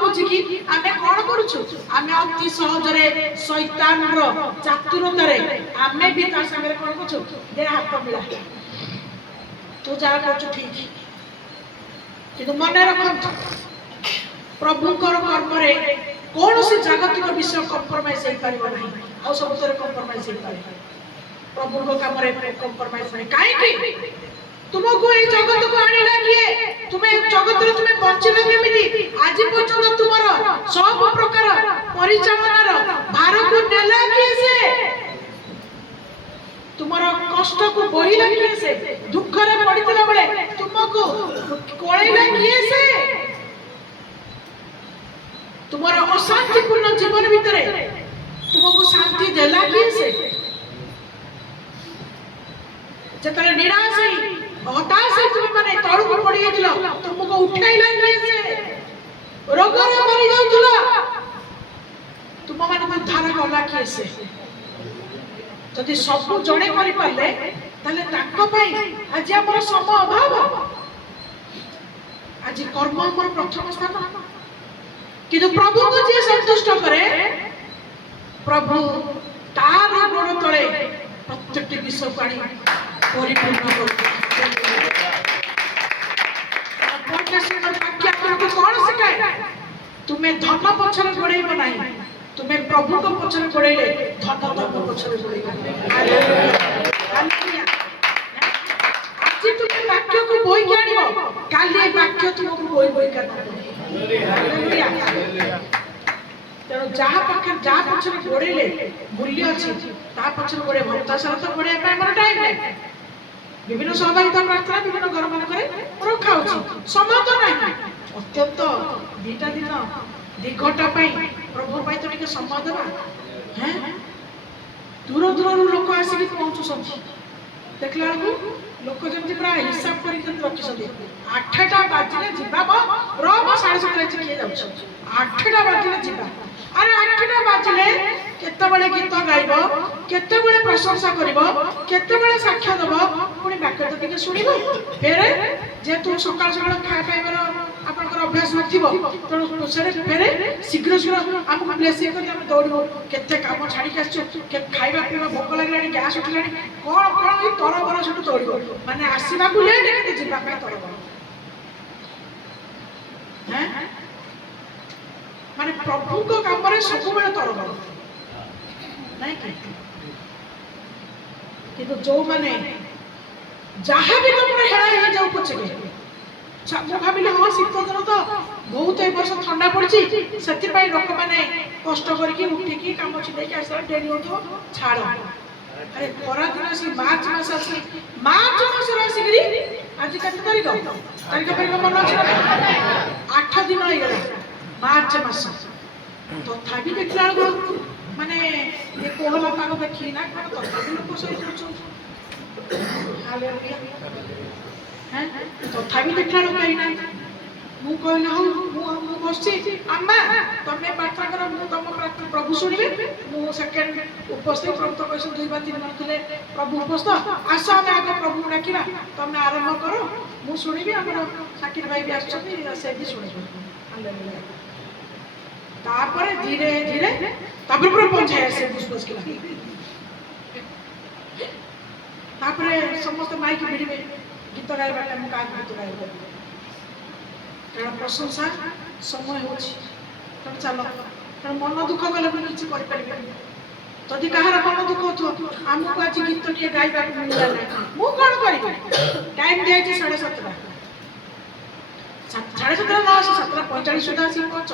बुझिकी आम कौन करुचु आम अति सहजरे शैतान चातुरतार आम भी सागर कौन करुचु दे हाथ मिला तू जहाँ कर ठीक कि मन रखु प्रभुकर कर्म कौन से जागतिक विषय कंप्रोमाइज हो पार ना सब कंप्रोमाइज हो पारे प्रभु कम कंप्रोमाइज नहीं कहीं तुमको ये जगत को आनिला किए तुम्हें जगत रे तुम्हें बंचिल केमिति आज पर्यंत तुमर सब प्रकार परिचालनार भार को नेला किए से तुमर कष्ट को बोहिला किए से दुख रे पड़ितला बेले तुमको कोळैला किए से तुमर अशांतिपूर्ण जीवन भीतर तुमको शांति देला किए से जतरे निराश हताश तुम माने तळु को पड़ी गेथिलो तुमको उठाइला किए से रोग रे मरि जाउथलो तुम माने उद्धार कला किए से जदि सब जणे करि पाले ताले ताको पई आज हमर समय अभाव आज कर्म हमर प्रथम स्थान किंतु प्रभु को जे संतुष्ट करे प्रभु तार गोड़ तले प्रत्येक विषय पानी परिपूर्ण कौन सिखाए तुम्हें धन पछरे गोड़ेब ना तुम्हें प्रभु को पछरे गोड़ेले धन धन पछरे गोड़ेब आज तुम्हें वाक्य को बोई के आनिबो काली वाक्य तुमको बोई बोई कर तेणु जहाँ पाखे जहाँ पछरे गोड़ेले मूल्य अच्छी ता पछरे गोड़े भक्ता सारा तो गोड़े टाइम नहीं विभिन्न सहभागिता प्रार्थना विभिन्न घर मानक रखा समय तो ना अत्यंत दीटा दिन 2 घंटा प्रभु तो टे समय देवा हैं दूर दूर लोक आसिक पहुँचुं देखला लोक जमी प्राय हिसाब कर रखी 8टा बाजिले जीवा रम 7:30 किए जाऊँ 8टा बाजिले जीवा अरे 8टा बाजिले केतबेले गीत गाइब केतबेले प्रशंसा करिब केतबेले साक्ष्य देब पुणी वाक्य तो टिके सुनिब फेरे जेतु सकाळ सकाळ खाय पाइबर आपनकर अभ्यास नथिबो तेणु सेरे फेरे शीघ्र शीघ्र हमको ब्लेसिंग कर हम दौड़िबो केते काम छाड़ी के आछो के खाइबा पीबा भोक लागलानी गैस उठलानी कोन कोन ई तरबर सेटु दौड़िबो माने आसीबा को लेट के जिबा पे तरबर हैं माने प्रभु को काम रे सब बेले तरबर नहीं कि जो माने जहाँ भी तुम हेला हो जाऊ पछे मु भाविले हाँ शीत दिन तो बहुत ए वर्ष ठंडा पड़ी से लोक मैंने कष्ट करके उठिकी कम छिड़े आस डेरी हो छाड़ अरे खरा दिन से मार्च मास आस मार्च मास आसिक आज केते तारीख तारीख मन अच्छे 8 दिन हो गला मार्च मास तथापि देखला माने ये कोहला पाग देखी ना तथापि लोक सही हालेलुया हैं तथापि देखला कहीं ना मु कहले हो मु बसछि अम्मा तमे प्रार्थना करो मु तम प्रार्थना प्रभु सुनिबे मु सेकंड उपस्थित प्रभु कैसे 2-3 मिनट थिले प्रभु उपस्थित आस हम आगे प्रभु डाकिबा तमे आरंभ करो मु सुनिबे हमर साकिर भाई भी आछथि से भी सुनिबे हालेलुया तापर धीरे धीरे तापर पूरा पंचायत से बुझबस के लगी तापर समस्त माइक भिड़िबे गीत गाइबा टाइम का गीत गाइबा कारण प्रशंसा समय होछि तब चलो कारण मन दुख गले भी किछि कर परिबे जदि कहार मन दुख होतो हमको आज गीत टिए गाइबा को मिलला नै मु कोन करिबे टाइम दे छी 7:30 7:30 न 7:45 सुधा आसी पहुंच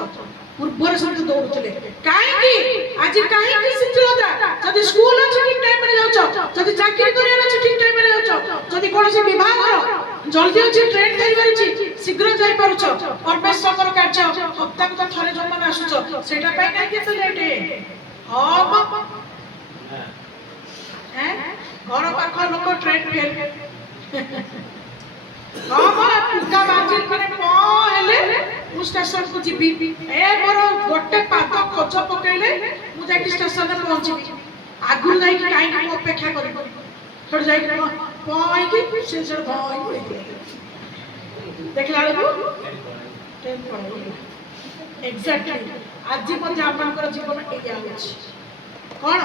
पूर्वर सब दौड़ुले कहीं आज कहीं शिथिलता जदि स्कूल अछि ठीक टाइम रे जाउछ जदि चाकरी करिया अछि ठीक टाइम रे जाउछ जदि कोनोसी विभाग जल्दी अछि ट्रेन धरि परछि शीघ्र जाई परछ परमेश्वर कार्य हप्ता को थरे जमन आसुछ सेटा पई नै केते लेट हां हैं घर पाख लोक ट्रेन फेल हां पुका बाजिल माने प हेले मु स्टेशन को जीवी ए मोर गोटे पाद खोज पकड़े मुझे स्टेशन में पहुंची आगुरी जाई काई को अपेक्षा करिबो थोड़ जाई पई कि से भई देखला को ट्रेन पड़े एग्जैक्टली आज मध्य आपनकर जीवन एया होछि कोन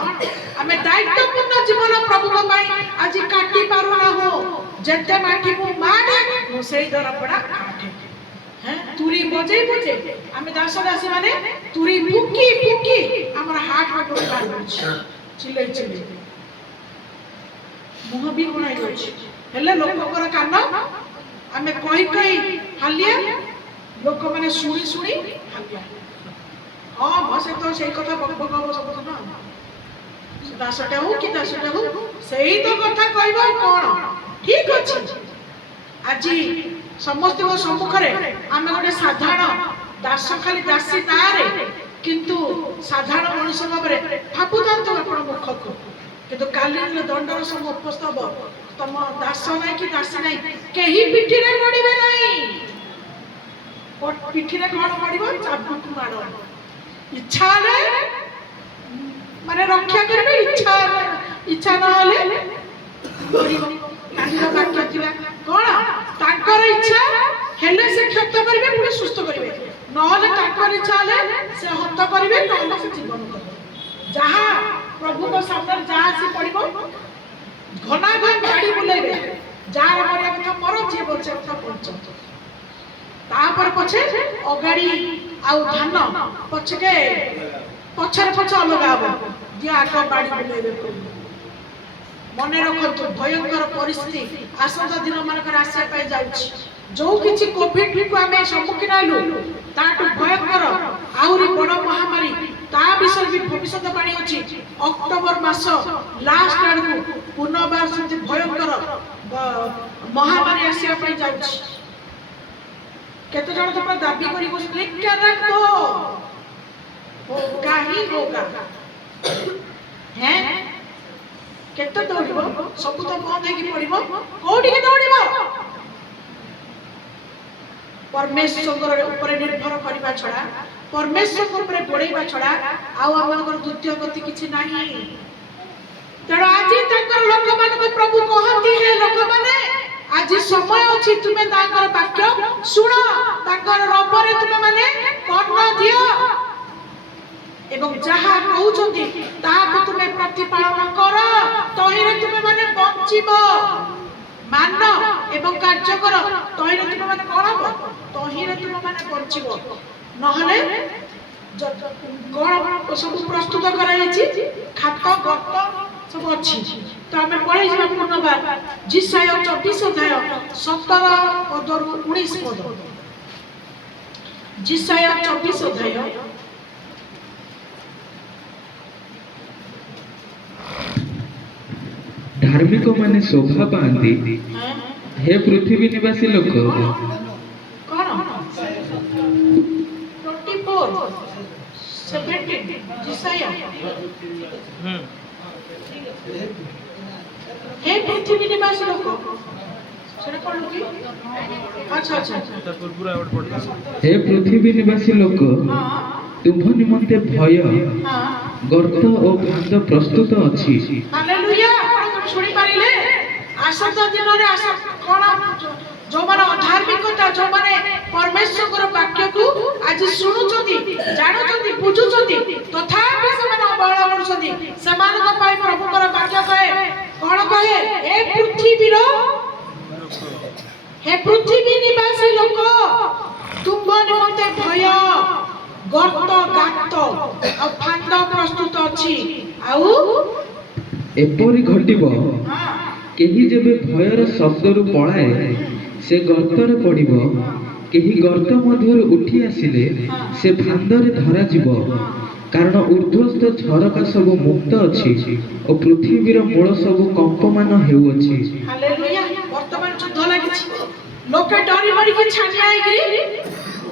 आमे दायित्वपूर्ण जीवन प्रभु पाई आज काटी पारु ना हो जते माटी मु माने मु सेई दर पड़ा काटे हैं तुरी बजे बजे आमे दास दासी माने तुरी फुकी फुकी हमर हाथ में गोल बार चिल्ले चिल्ले मुह भी गुणाई होछि हेले लोककर कान आमे कहि कहि हालिया लोक माने सुनी सुनी हालिया हां बसे तो सेई कथा बकबक सब ना दासटा हो कि दासटा हो सेई तो कथा कहबो कोन ठीक अछि आज समस्त सम्मुख आम गोटे साधारण दास खाली दासी ना किंतु साधारण मनुष्य भाव भावु जातु आप मूर्ख को किंतु काली दंडर सब उपस्थ हम तुम दास ना कि दासी ना कहीं पिठी में पड़े ना पिठी में कौन पड़ो चाबुक माड़ इच्छा माने रक्षा करेंगे इच्छा इच्छा ना वाक्य थिला कौन ताकर इच्छा हेले से क्षत करिवे पुणी सुस्थ करिवे नहले ताकर इच्छा हेले से हत करिवे नहले से जीवन करिवे जहा प्रभु को सामने जहा से पड़िबो घना घन गाड़ी बुलाइबे जार मरिया कथा मरो जे बचे कथा पहुंच तापर पछे अगाड़ी आउ धान पछके पछरे पछ अलगा हो जे आग गाड़ी बुलाइबे मन रखु भयंकर परिस्थिति आसंता दिन मानकर आशा पाई जाउछि जो किछि कोविड को आमे सम्मुखीन आइलु ताटु भयंकर आउरी बड़ महामारी ता विषय भी भविष्यवाणी अछि अक्टोबर मास लास्ट आडू पुनर्बार से भयंकर महामारी आसिया पाई जाउछि केते जण तो दाबी करी बसले क्या रख दो होगा ही होगा हैं केते दौड़िबो सब तो बंद हेकी पड़िबो कोठी के दौड़िबो परमेश्वर ऊपर निर्भर करबा छडा परमेश्वर ऊपर पड़ेबा छडा आउ हमर द्वितीय गति किछि नाही तेरो आज तकर लोक मान को प्रभु कहती है लोक माने आज समय अछि तुमे ताकर वाक्य सुनो ताकर रबरे तुमे माने कर्ण दियो एवं जहा कहउछंती ताहा तुमे प्रतिपालन कर तहिरे तुमे माने बंचिबो मान एवं कार्य कर तहिरे तुमे माने कोन हो तहिरे तुमे माने बंचिबो नहले कोन सब प्रस्तुत कराइछि खात गत सब अछि तो हमें पढ़े जिबा पुनर्बार जिसाय 24 अध्याय 17 पदरु 19 पद जिसाय 24 अध्याय धार्मिक माने शोभा पाती हे पृथ्वी निवासी लोक कौन 24 17 जिसाया हे पृथ्वी निवासी लोक सेटा पढ़ो कि अच्छा अच्छा पूरा आउट पढ़ हे पृथ्वी निवासी लोक हां तुम निमंते भय हां गर्त और फांद प्रस्तुत अछि हालेलुया तुम सुनी पारिले आसंता दिन रे आशा कोन जो माने अधार्मिकता जो माने परमेश्वर वाक्य को आज सुनुचंती जानुचंती बुझुचंती तथापि से माने अवहेला करछंती समान को पाई प्रभुकर वाक्य कहे कोन कहे हे पृथ्वी निवासी लोक तुम निमंते भय गर्त गात आ फांद प्रस्तुत अछि आउ एपरि घटिबो हां केही जेबे भयर शब्दरु पळाए से गर्तरे पड़िबो केही गर्त मध्यरु उठी आसिले से फांदरे धरा जीवो कारण ऊर्ध्वस्थ झरका सब मुक्त अछि और पृथ्वीर मूल सब कंपमान हेउअछि हालेलुया वर्तमान युद्ध लागिछि लोके डरी मरी के छानी आइगिरी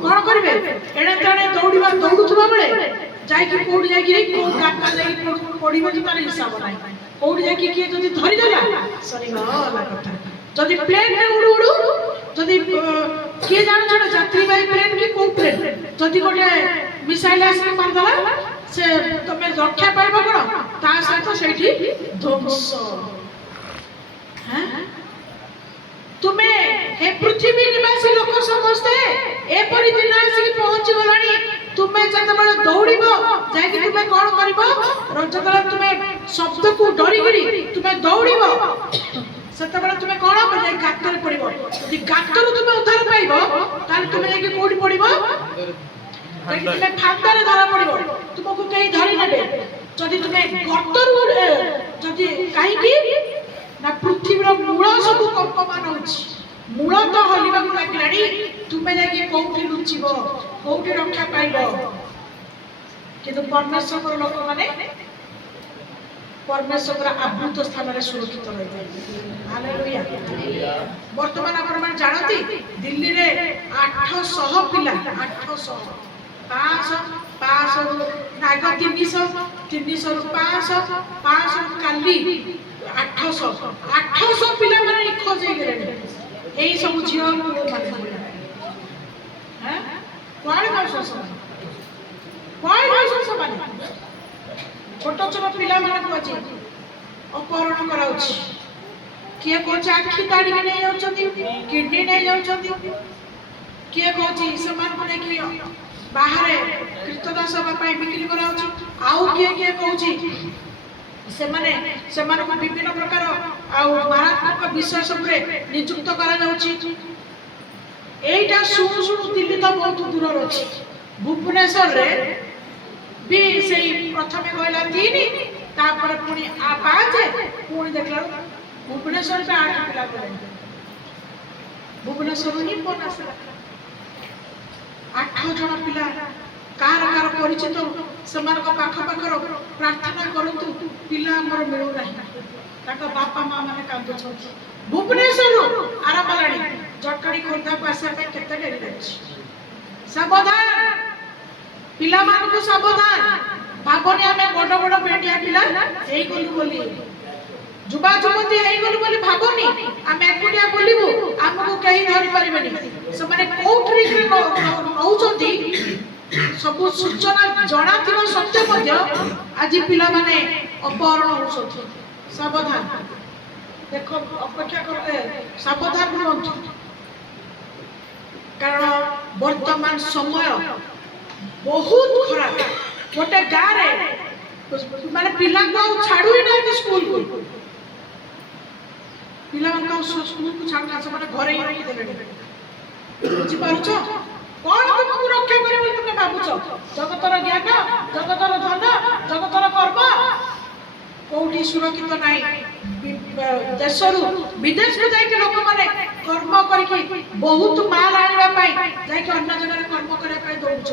कोन करबे एडे तणे दौड़ुथबा बेले जाई कि कोड जाई कि को गाका जाई पड़िबो कि तार हिसाब नाही कोड जाई कि के जदी धरि देला सरी गला कथा जदी प्लेन में उड़ू उड़ू जदी किए जान छड़ यात्रीवाही प्लेन की को प्लेन जदि गोटे मिसाइल आसी मारदला से तमे रक्षा पाइबो कोन ता सहित सेठी ध्वंस हैं तुमे हे पृथ्वी निवासी लोक समस्ते ए परि दिन आसी पहुंची गलानी तुमे जतबेले दौड़िबो जाय कि तुमे कोन करिबो जतबेले तुमे शब्द को डरी गरी तुमे दौड़िबो सेतबेले तुमे कोन कर जाय गातर पड़िबो यदि गातर तुमे उद्धार पाइबो ताले तुमे जाय कि कोडी पड़िबो जाय कि तुमे फांदारे धरा पड़िबो तुमको कहीं धरि नेबे जदि तुमे गतर जदि काहे कि ना पृथ्वीर मूल सब कंपमान होछि मूल तो हलिबा को लागिलानी तुमे जाके कोठी लुचिबो कोठी रक्षा पाइबो किंतु परमेश्वर लोक माने परमेश्वर आवृत स्थान रे सुरक्षित रहइबे हालेलुया वर्तमान आपण मान जानती दिल्ली रे 800 पिला 800 500 नाग 300 रु 500 काली 800 पिला माने निखोज हे गेले एई सब झियो माने हैं कोन भाषा माने छोट छोट पिला माने कोची अपहरण कराउछि किए कोची आखि दाड़ी के नहीं जाउछंती किडनी नहीं जाउछंती किए कोची समान कोने कि बाहर कृतदास बापा बिक्री कराउछि आउ किए कोची से माने विभिन्न प्रकार आउ मारात्मक विषय सब नियुक्त करा जाउछि एटा सुनु सुनु दिल्ली तो बहुत दूर अछि भुवनेश्वर रे भी सेही प्रथमे कहला 3 तापर पुनी आ 5 पुनी देखला भुवनेश्वर पे 8 पिला करे भुवनेश्वर ही बनसला 8 जण पिला कार परिचित समान को पाख पाखर प्रार्थना करंतु पिला हमर मिलु नाही ताका बापा मां माने कांदो छ भुवनेश्वर आरंभ लाणी जटड़ी खोर्धा पासे पे केते डेरी अछि सावधान पिला मान को सावधान भाबनी हमें बड़ बड़ बेटिया पिला एई गलु बोली जुबा जुबती एई गलु बोली भाबनी हमें एकुटिया बोलिबु हमको कहीं धरि परिबनी से माने कोठरी नौचंती सब सूचना जणा थिबो सत्य मध्य आज पिला माने अपहरण होछथि सावधान देखो अपेक्षा करते सावधान रहंतु कारण वर्तमान समय बहुत खराब गोटे गाँ रे माने पिला को छाड़ू ही नहीं स्कूल को पिला मन को स्कूल को छाड़ना से माने घरे ही रखी देबे बुझी पारुछ कोन तुमको रक्षा करे तुमने भाबुछ जगतर ज्ञान जगतर धन जगतर कर्म कोठी सुरक्षित नाही देशरु विदेश को जाय के लोक माने कर्म करके बहुत माल आनिबा पाई जाय के अन्य जगह कर्म करे पाई दौछ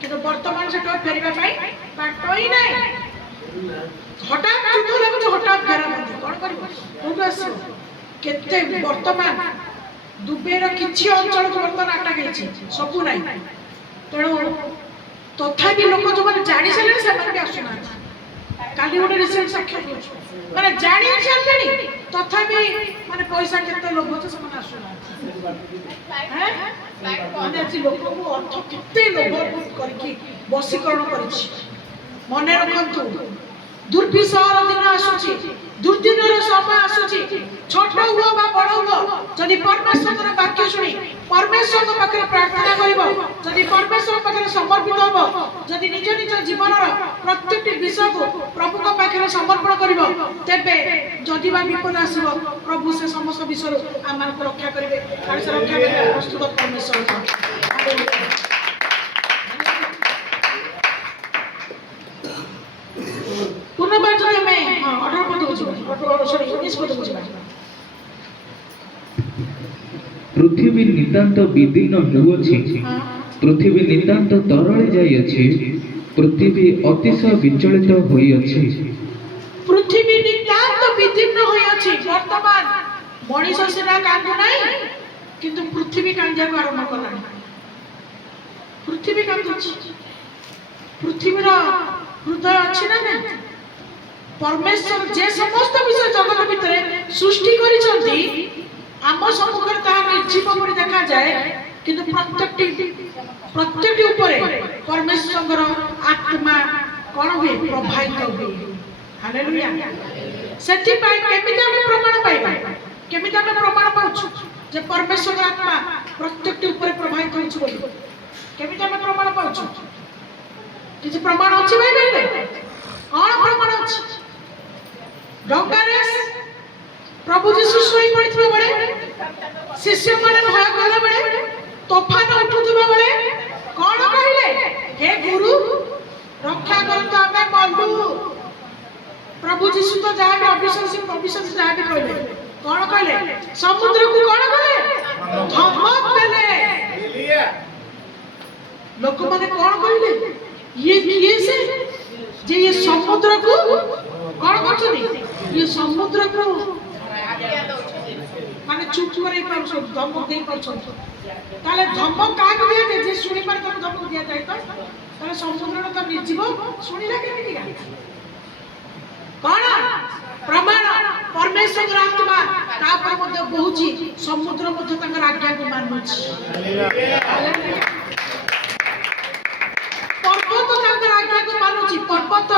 किंतु वर्तमान से तो फेरिबा पाई बाट ही नाही हठात जुद्ध लागुछ हठात घेरा बंदी कोन करबो कोन आसी केते वर्तमान दुबेर किछि अंचल को वर्तमान अटक गेछि सबु नाही तेणु तथापि लोक जो माने जानि सले से माने आसुना काली गोटे रिसेंट साक्षात माने जानि छाड़लेनी तथापि माने पैसा केते लोभ छ समान आसुना हैं माने अछि लोक को अर्थ केते लोभ करके वशीकरण करिछि मने रखंतु दुर्विसहर दिन आसुछि दुर्दिनर समय आसुछि छोट हुआ बा बड़ हुआ जदि परमेश्वर वाक्य सुनी परमेश्वर को पाखरे प्रार्थना करिवो जदि परमेश्वर पाखरे समर्पित होबो जदि निज निज जीवन प्रत्येक विषय को प्रभु को पाखरे समर्पण करिवो तेबे जदि बा विपद आसीबो प्रभु से समस्त विषय आमान को रक्षा करिवे कारण से रक्षा करिवे प्रस्तुत परमेश्वर हालेलुया पुनर्बार जो मैं ऑर्डर को दूची सॉरी 19 को दूची पृथ्वी नितांत विदीर्ण होउछि पृथ्वी नितांत तरळे जाई अछि पृथ्वी अतिशय विचलित होई अछि पृथ्वी नितांत विदीर्ण होई अछि वर्तमान मनीष सेना कांदु नाही किंतु पृथ्वी कांदिया को आरंभ करला पृथ्वी कांदुछि पृथ्वीर हृदय अछि ना ना परमेश्वर जे समस्त विषय जगत भितर सृष्टि करिसंती आम सम्मुखरे ताहा निर्जीव परि देखा ଯାଏ କିନ୍ତୁ ପ୍ରତ୍ୟେକଟି ଉପରେ ପରମେଶ୍ୱରଙ୍କର ଆତ୍ମା କଣ ହୁଏ ପ୍ରବାହିତ ହୁଏ। ହାଲେଲୁୟା। ସେଥିପାଇଁ କେମିତି ଆମେ ପ୍ରମାଣ ପାଇବା, କେମିତି ଆମେ ପ୍ରମାଣ ପାଉଛୁ ଯେ ପରମେଶ୍ୱରଙ୍କ ଆତ୍ମା ପ୍ରତ୍ୟେକଟି ଉପରେ ପ୍ରବାହିତ ହେଉଛି ବୋଲି କେମିତି ଆମେ ପ୍ରମାଣ ପାଉଛୁ? କିଛି ପ୍ରମାଣ ଅଛି ବାଇବେଲରେ? କଣ ପ୍ରମାଣ ଅଛି? ଡଙ୍ଗାରେ ପ୍ରଭୁ ଯୀଶୁ ଶୋଇ ପଡ଼ିଥିବା ବେଳେ, ଶିଷ୍ୟମାନେ ଭୟ କଲା ବେଳେ, ତୋଫାନ ଉଠୁଥିବା ବେଳେ କଣ କହିଲେ? ହେ ଗୁରୁ ରକ୍ଷା କରନ୍ତୁ, ଆମେ ମଲୁ। ପ୍ରଭୁ ଯୀଶୁ ତ ଯାହା ବି ଅବିଶ୍ୱାସୀ ଯାହା ବି କହିଲେ, କଣ କହିଲେ? ସମୁଦ୍ରକୁ କଣ କଲେ? ଧମକ ଦେଲେ। ଲୋକମାନେ କଣ କହିଲେ? ଇଏ କିଏ ସେ ଯେ ଇଏ ସମୁଦ୍ରକୁ କଣ କରୁଛନ୍ତି? ଇଏ ସମୁଦ୍ରକୁ ମାନେ ଚୁପ କରେଇ ପାରୁଛନ୍ତି, ଧମକ ଦେଇ ପାରୁଛନ୍ତି। ତାହେଲେ ଧମକ କାହାକୁ ଦିଆଯାଏ? ଯେ ଶୁଣିପାରେ ତାକୁ ଧମକ ଦିଆଯାଏ। ତାହେଲେ ସମୁଦ୍ରର ତ ନିର୍ଜୀବ ଶୁଣିଲା କେମିତି? କଣ ପ୍ରମାଣ? ପରମେଶ୍ୱରଙ୍କର ଆତ୍ମା ତାପରେ ମଧ୍ୟ ବହୁଛି, ସମୁଦ୍ର ମଧ୍ୟ ତାଙ୍କର ଆଜ୍ଞାକୁ ମାନୁଛି। ପର୍ବତ ତାଙ୍କର ଆଜ୍ଞାକୁ ମାନୁଛି। ପର୍ବତ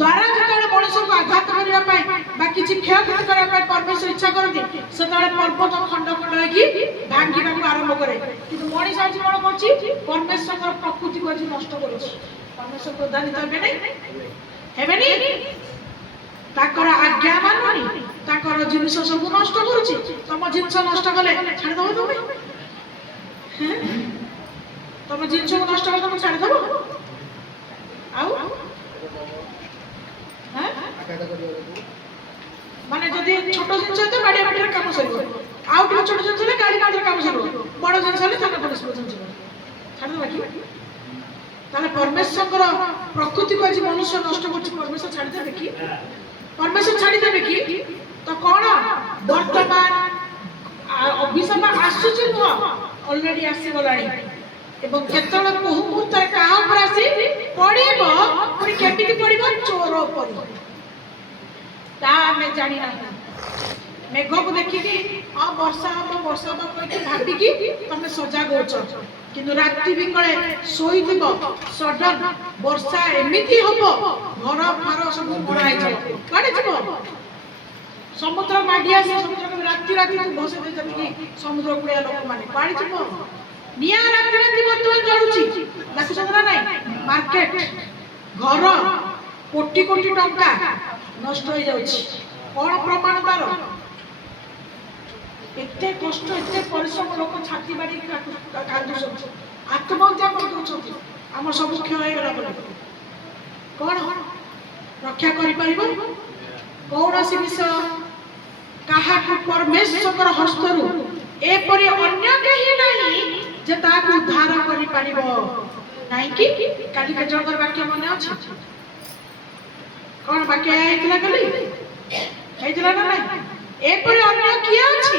ଦ୍ୱାରା ଯେତେବେଳେ ମଣିଷକୁ ଆଘାତ କରିବା ପାଇଁ ବା କିଛି କ୍ଷୟକ୍ଷତି କରିବା ପାଇଁ ପରମେଶ୍ୱର ଇଚ୍ଛା କରନ୍ତି, ସେତେବେଳେ ପର୍ବତ ଖଣ୍ଡ ଖଣ୍ଡ ହେଇକି ଭାଙ୍ଗିବାକୁ ଆରମ୍ଭ କରେ। କିନ୍ତୁ ମଣିଷ ଆଜି କଣ କରୁଛି? ପରମେଶ୍ୱରଙ୍କର ପ୍ରକୃତିକୁ ଆଜି ନଷ୍ଟ କରୁଛି। ପରମେଶ୍ୱର ପ୍ରଧାନିତ ହେବେନି, ତାଙ୍କର ଆଜ୍ଞା ମାନୁନି, ତାଙ୍କର ଜିନିଷ ସବୁ ନଷ୍ଟ କରୁଛି। ତମ ଜିନିଷ ନଷ୍ଟ କଲେ ଛାଡ଼ିଦବ ତମେ? ତମ ଜିନିଷକୁ ନଷ୍ଟ କଲେ ତମେ ଛାଡ଼ିଦବ? ଆଉ ମାନେ ଯଦି ଛୋଟ ଜିନିଷ ହେଲେ ବାଡ଼ିଆ ବାଡ଼ିରେ କାମ ସରିବ, ଆଉ ଟିକେ ଛୋଟ ଜିନିଷ ହେଲେ ଗାଡ଼ି ବାଡ଼ିରେ କାମ ସରିବ, ବଡ଼ ଜିନିଷ ହେଲେ ଥାନା ପୋଲିସ ପର୍ଯ୍ୟନ୍ତ ଯିବ। ଛାଡ଼ିଦବା କି? ତାହେଲେ ପରମେଶ୍ୱରଙ୍କର ପ୍ରକୃତିକୁ ଆଜି ମନୁଷ୍ୟ ନଷ୍ଟ କରୁଛି, ପରମେଶ୍ୱର ଛାଡ଼ିଦେବେ କି? ପରମେଶ୍ୱର ଛାଡ଼ିଦେବେ କି? ତ କଣ ବର୍ତ୍ତମାନ ଅଭିଶାପ ଆସୁଛି ନୁହଁ, ଅଲରେଡି ଆସିଗଲାଣି। ଏବଂ କେତେବେଳେ ବହୁ ମୁହୂର୍ତ୍ତରେ କାହା ଉପରେ ଆସି ପଡ଼ିବ, ପୁଣି କେମିତି ପଡ଼ିବ? ଚୋର ଉପରେ। ତାହା ଆମେ ଜାଣିନାହିଁ। ମେଘକୁ ଦେଖିକି ବର୍ଷା ହବ କହିକି ଭାବିକି ତମେ ସଜାଗ ହଉଛ, କିନ୍ତୁ ରାତି ବିକଳେ ଶୋଇଥିବ, ସଡନ ବର୍ଷା ଏମିତି ହବ, ଘର ଫାର ସବୁ ମୋଡ଼ା ହେଇଯିବ। କୁଆଡ଼େ ଯିବ? ସମୁଦ୍ର ମାଡ଼ି ଆସି ସମୁଦ୍ର ରାତି ଭସେଇ ଦେଇଛନ୍ତି ସମୁଦ୍ର କୂଳିଆ ଲୋକମାନେ। କୁଆଡ଼େ ଯିବ? ନିଆଁ ରାତି ବର୍ତ୍ତମାନ ଜଳୁଛି, ଦେଖୁଛନ୍ତି ନା ନାଇଁ? ମାର୍କେଟ, ଘର, କୋଟି କୋଟି ଟଙ୍କା ନଷ୍ଟ ହେଇଯାଉଛି। କଣ ପ୍ରମାଣ ତାର? ଏତେ କଷ୍ଟ, ଏତେ ପରିଶ୍ରମ, ଲୋକ ଛାତି ବାଡ଼ି କାନ୍ଦୁଛନ୍ତି, ଆତ୍ମହତ୍ୟା କରିଦଉଛନ୍ତି। ଆମର ସବୁ କ୍ଷୟ ହେଇଗଲା ପରେ କଣ ରକ୍ଷା କରିପାରିବ? କୌଣସି ବିଷୟ କାହାକୁ ପରମେଶ୍ୱରଙ୍କର ହସ୍ତରୁ ଏପରି ଅନ୍ୟ କେହି ନାହିଁ ଯେ ତାହାକୁ ଉଦ୍ଧାର କରିପାରିବ ନାହିଁ କି? କାଲି କେତେ ଜଣଙ୍କର ବାକ୍ୟ ମନେ ଅଛି? କଣ ବାକ୍ୟ ହେଇଥିଲା? କାଲି ହେଇଥିଲା ନା ନାଇଁ? ଏପରି ଅନ୍ୟ କିଏ ଅଛି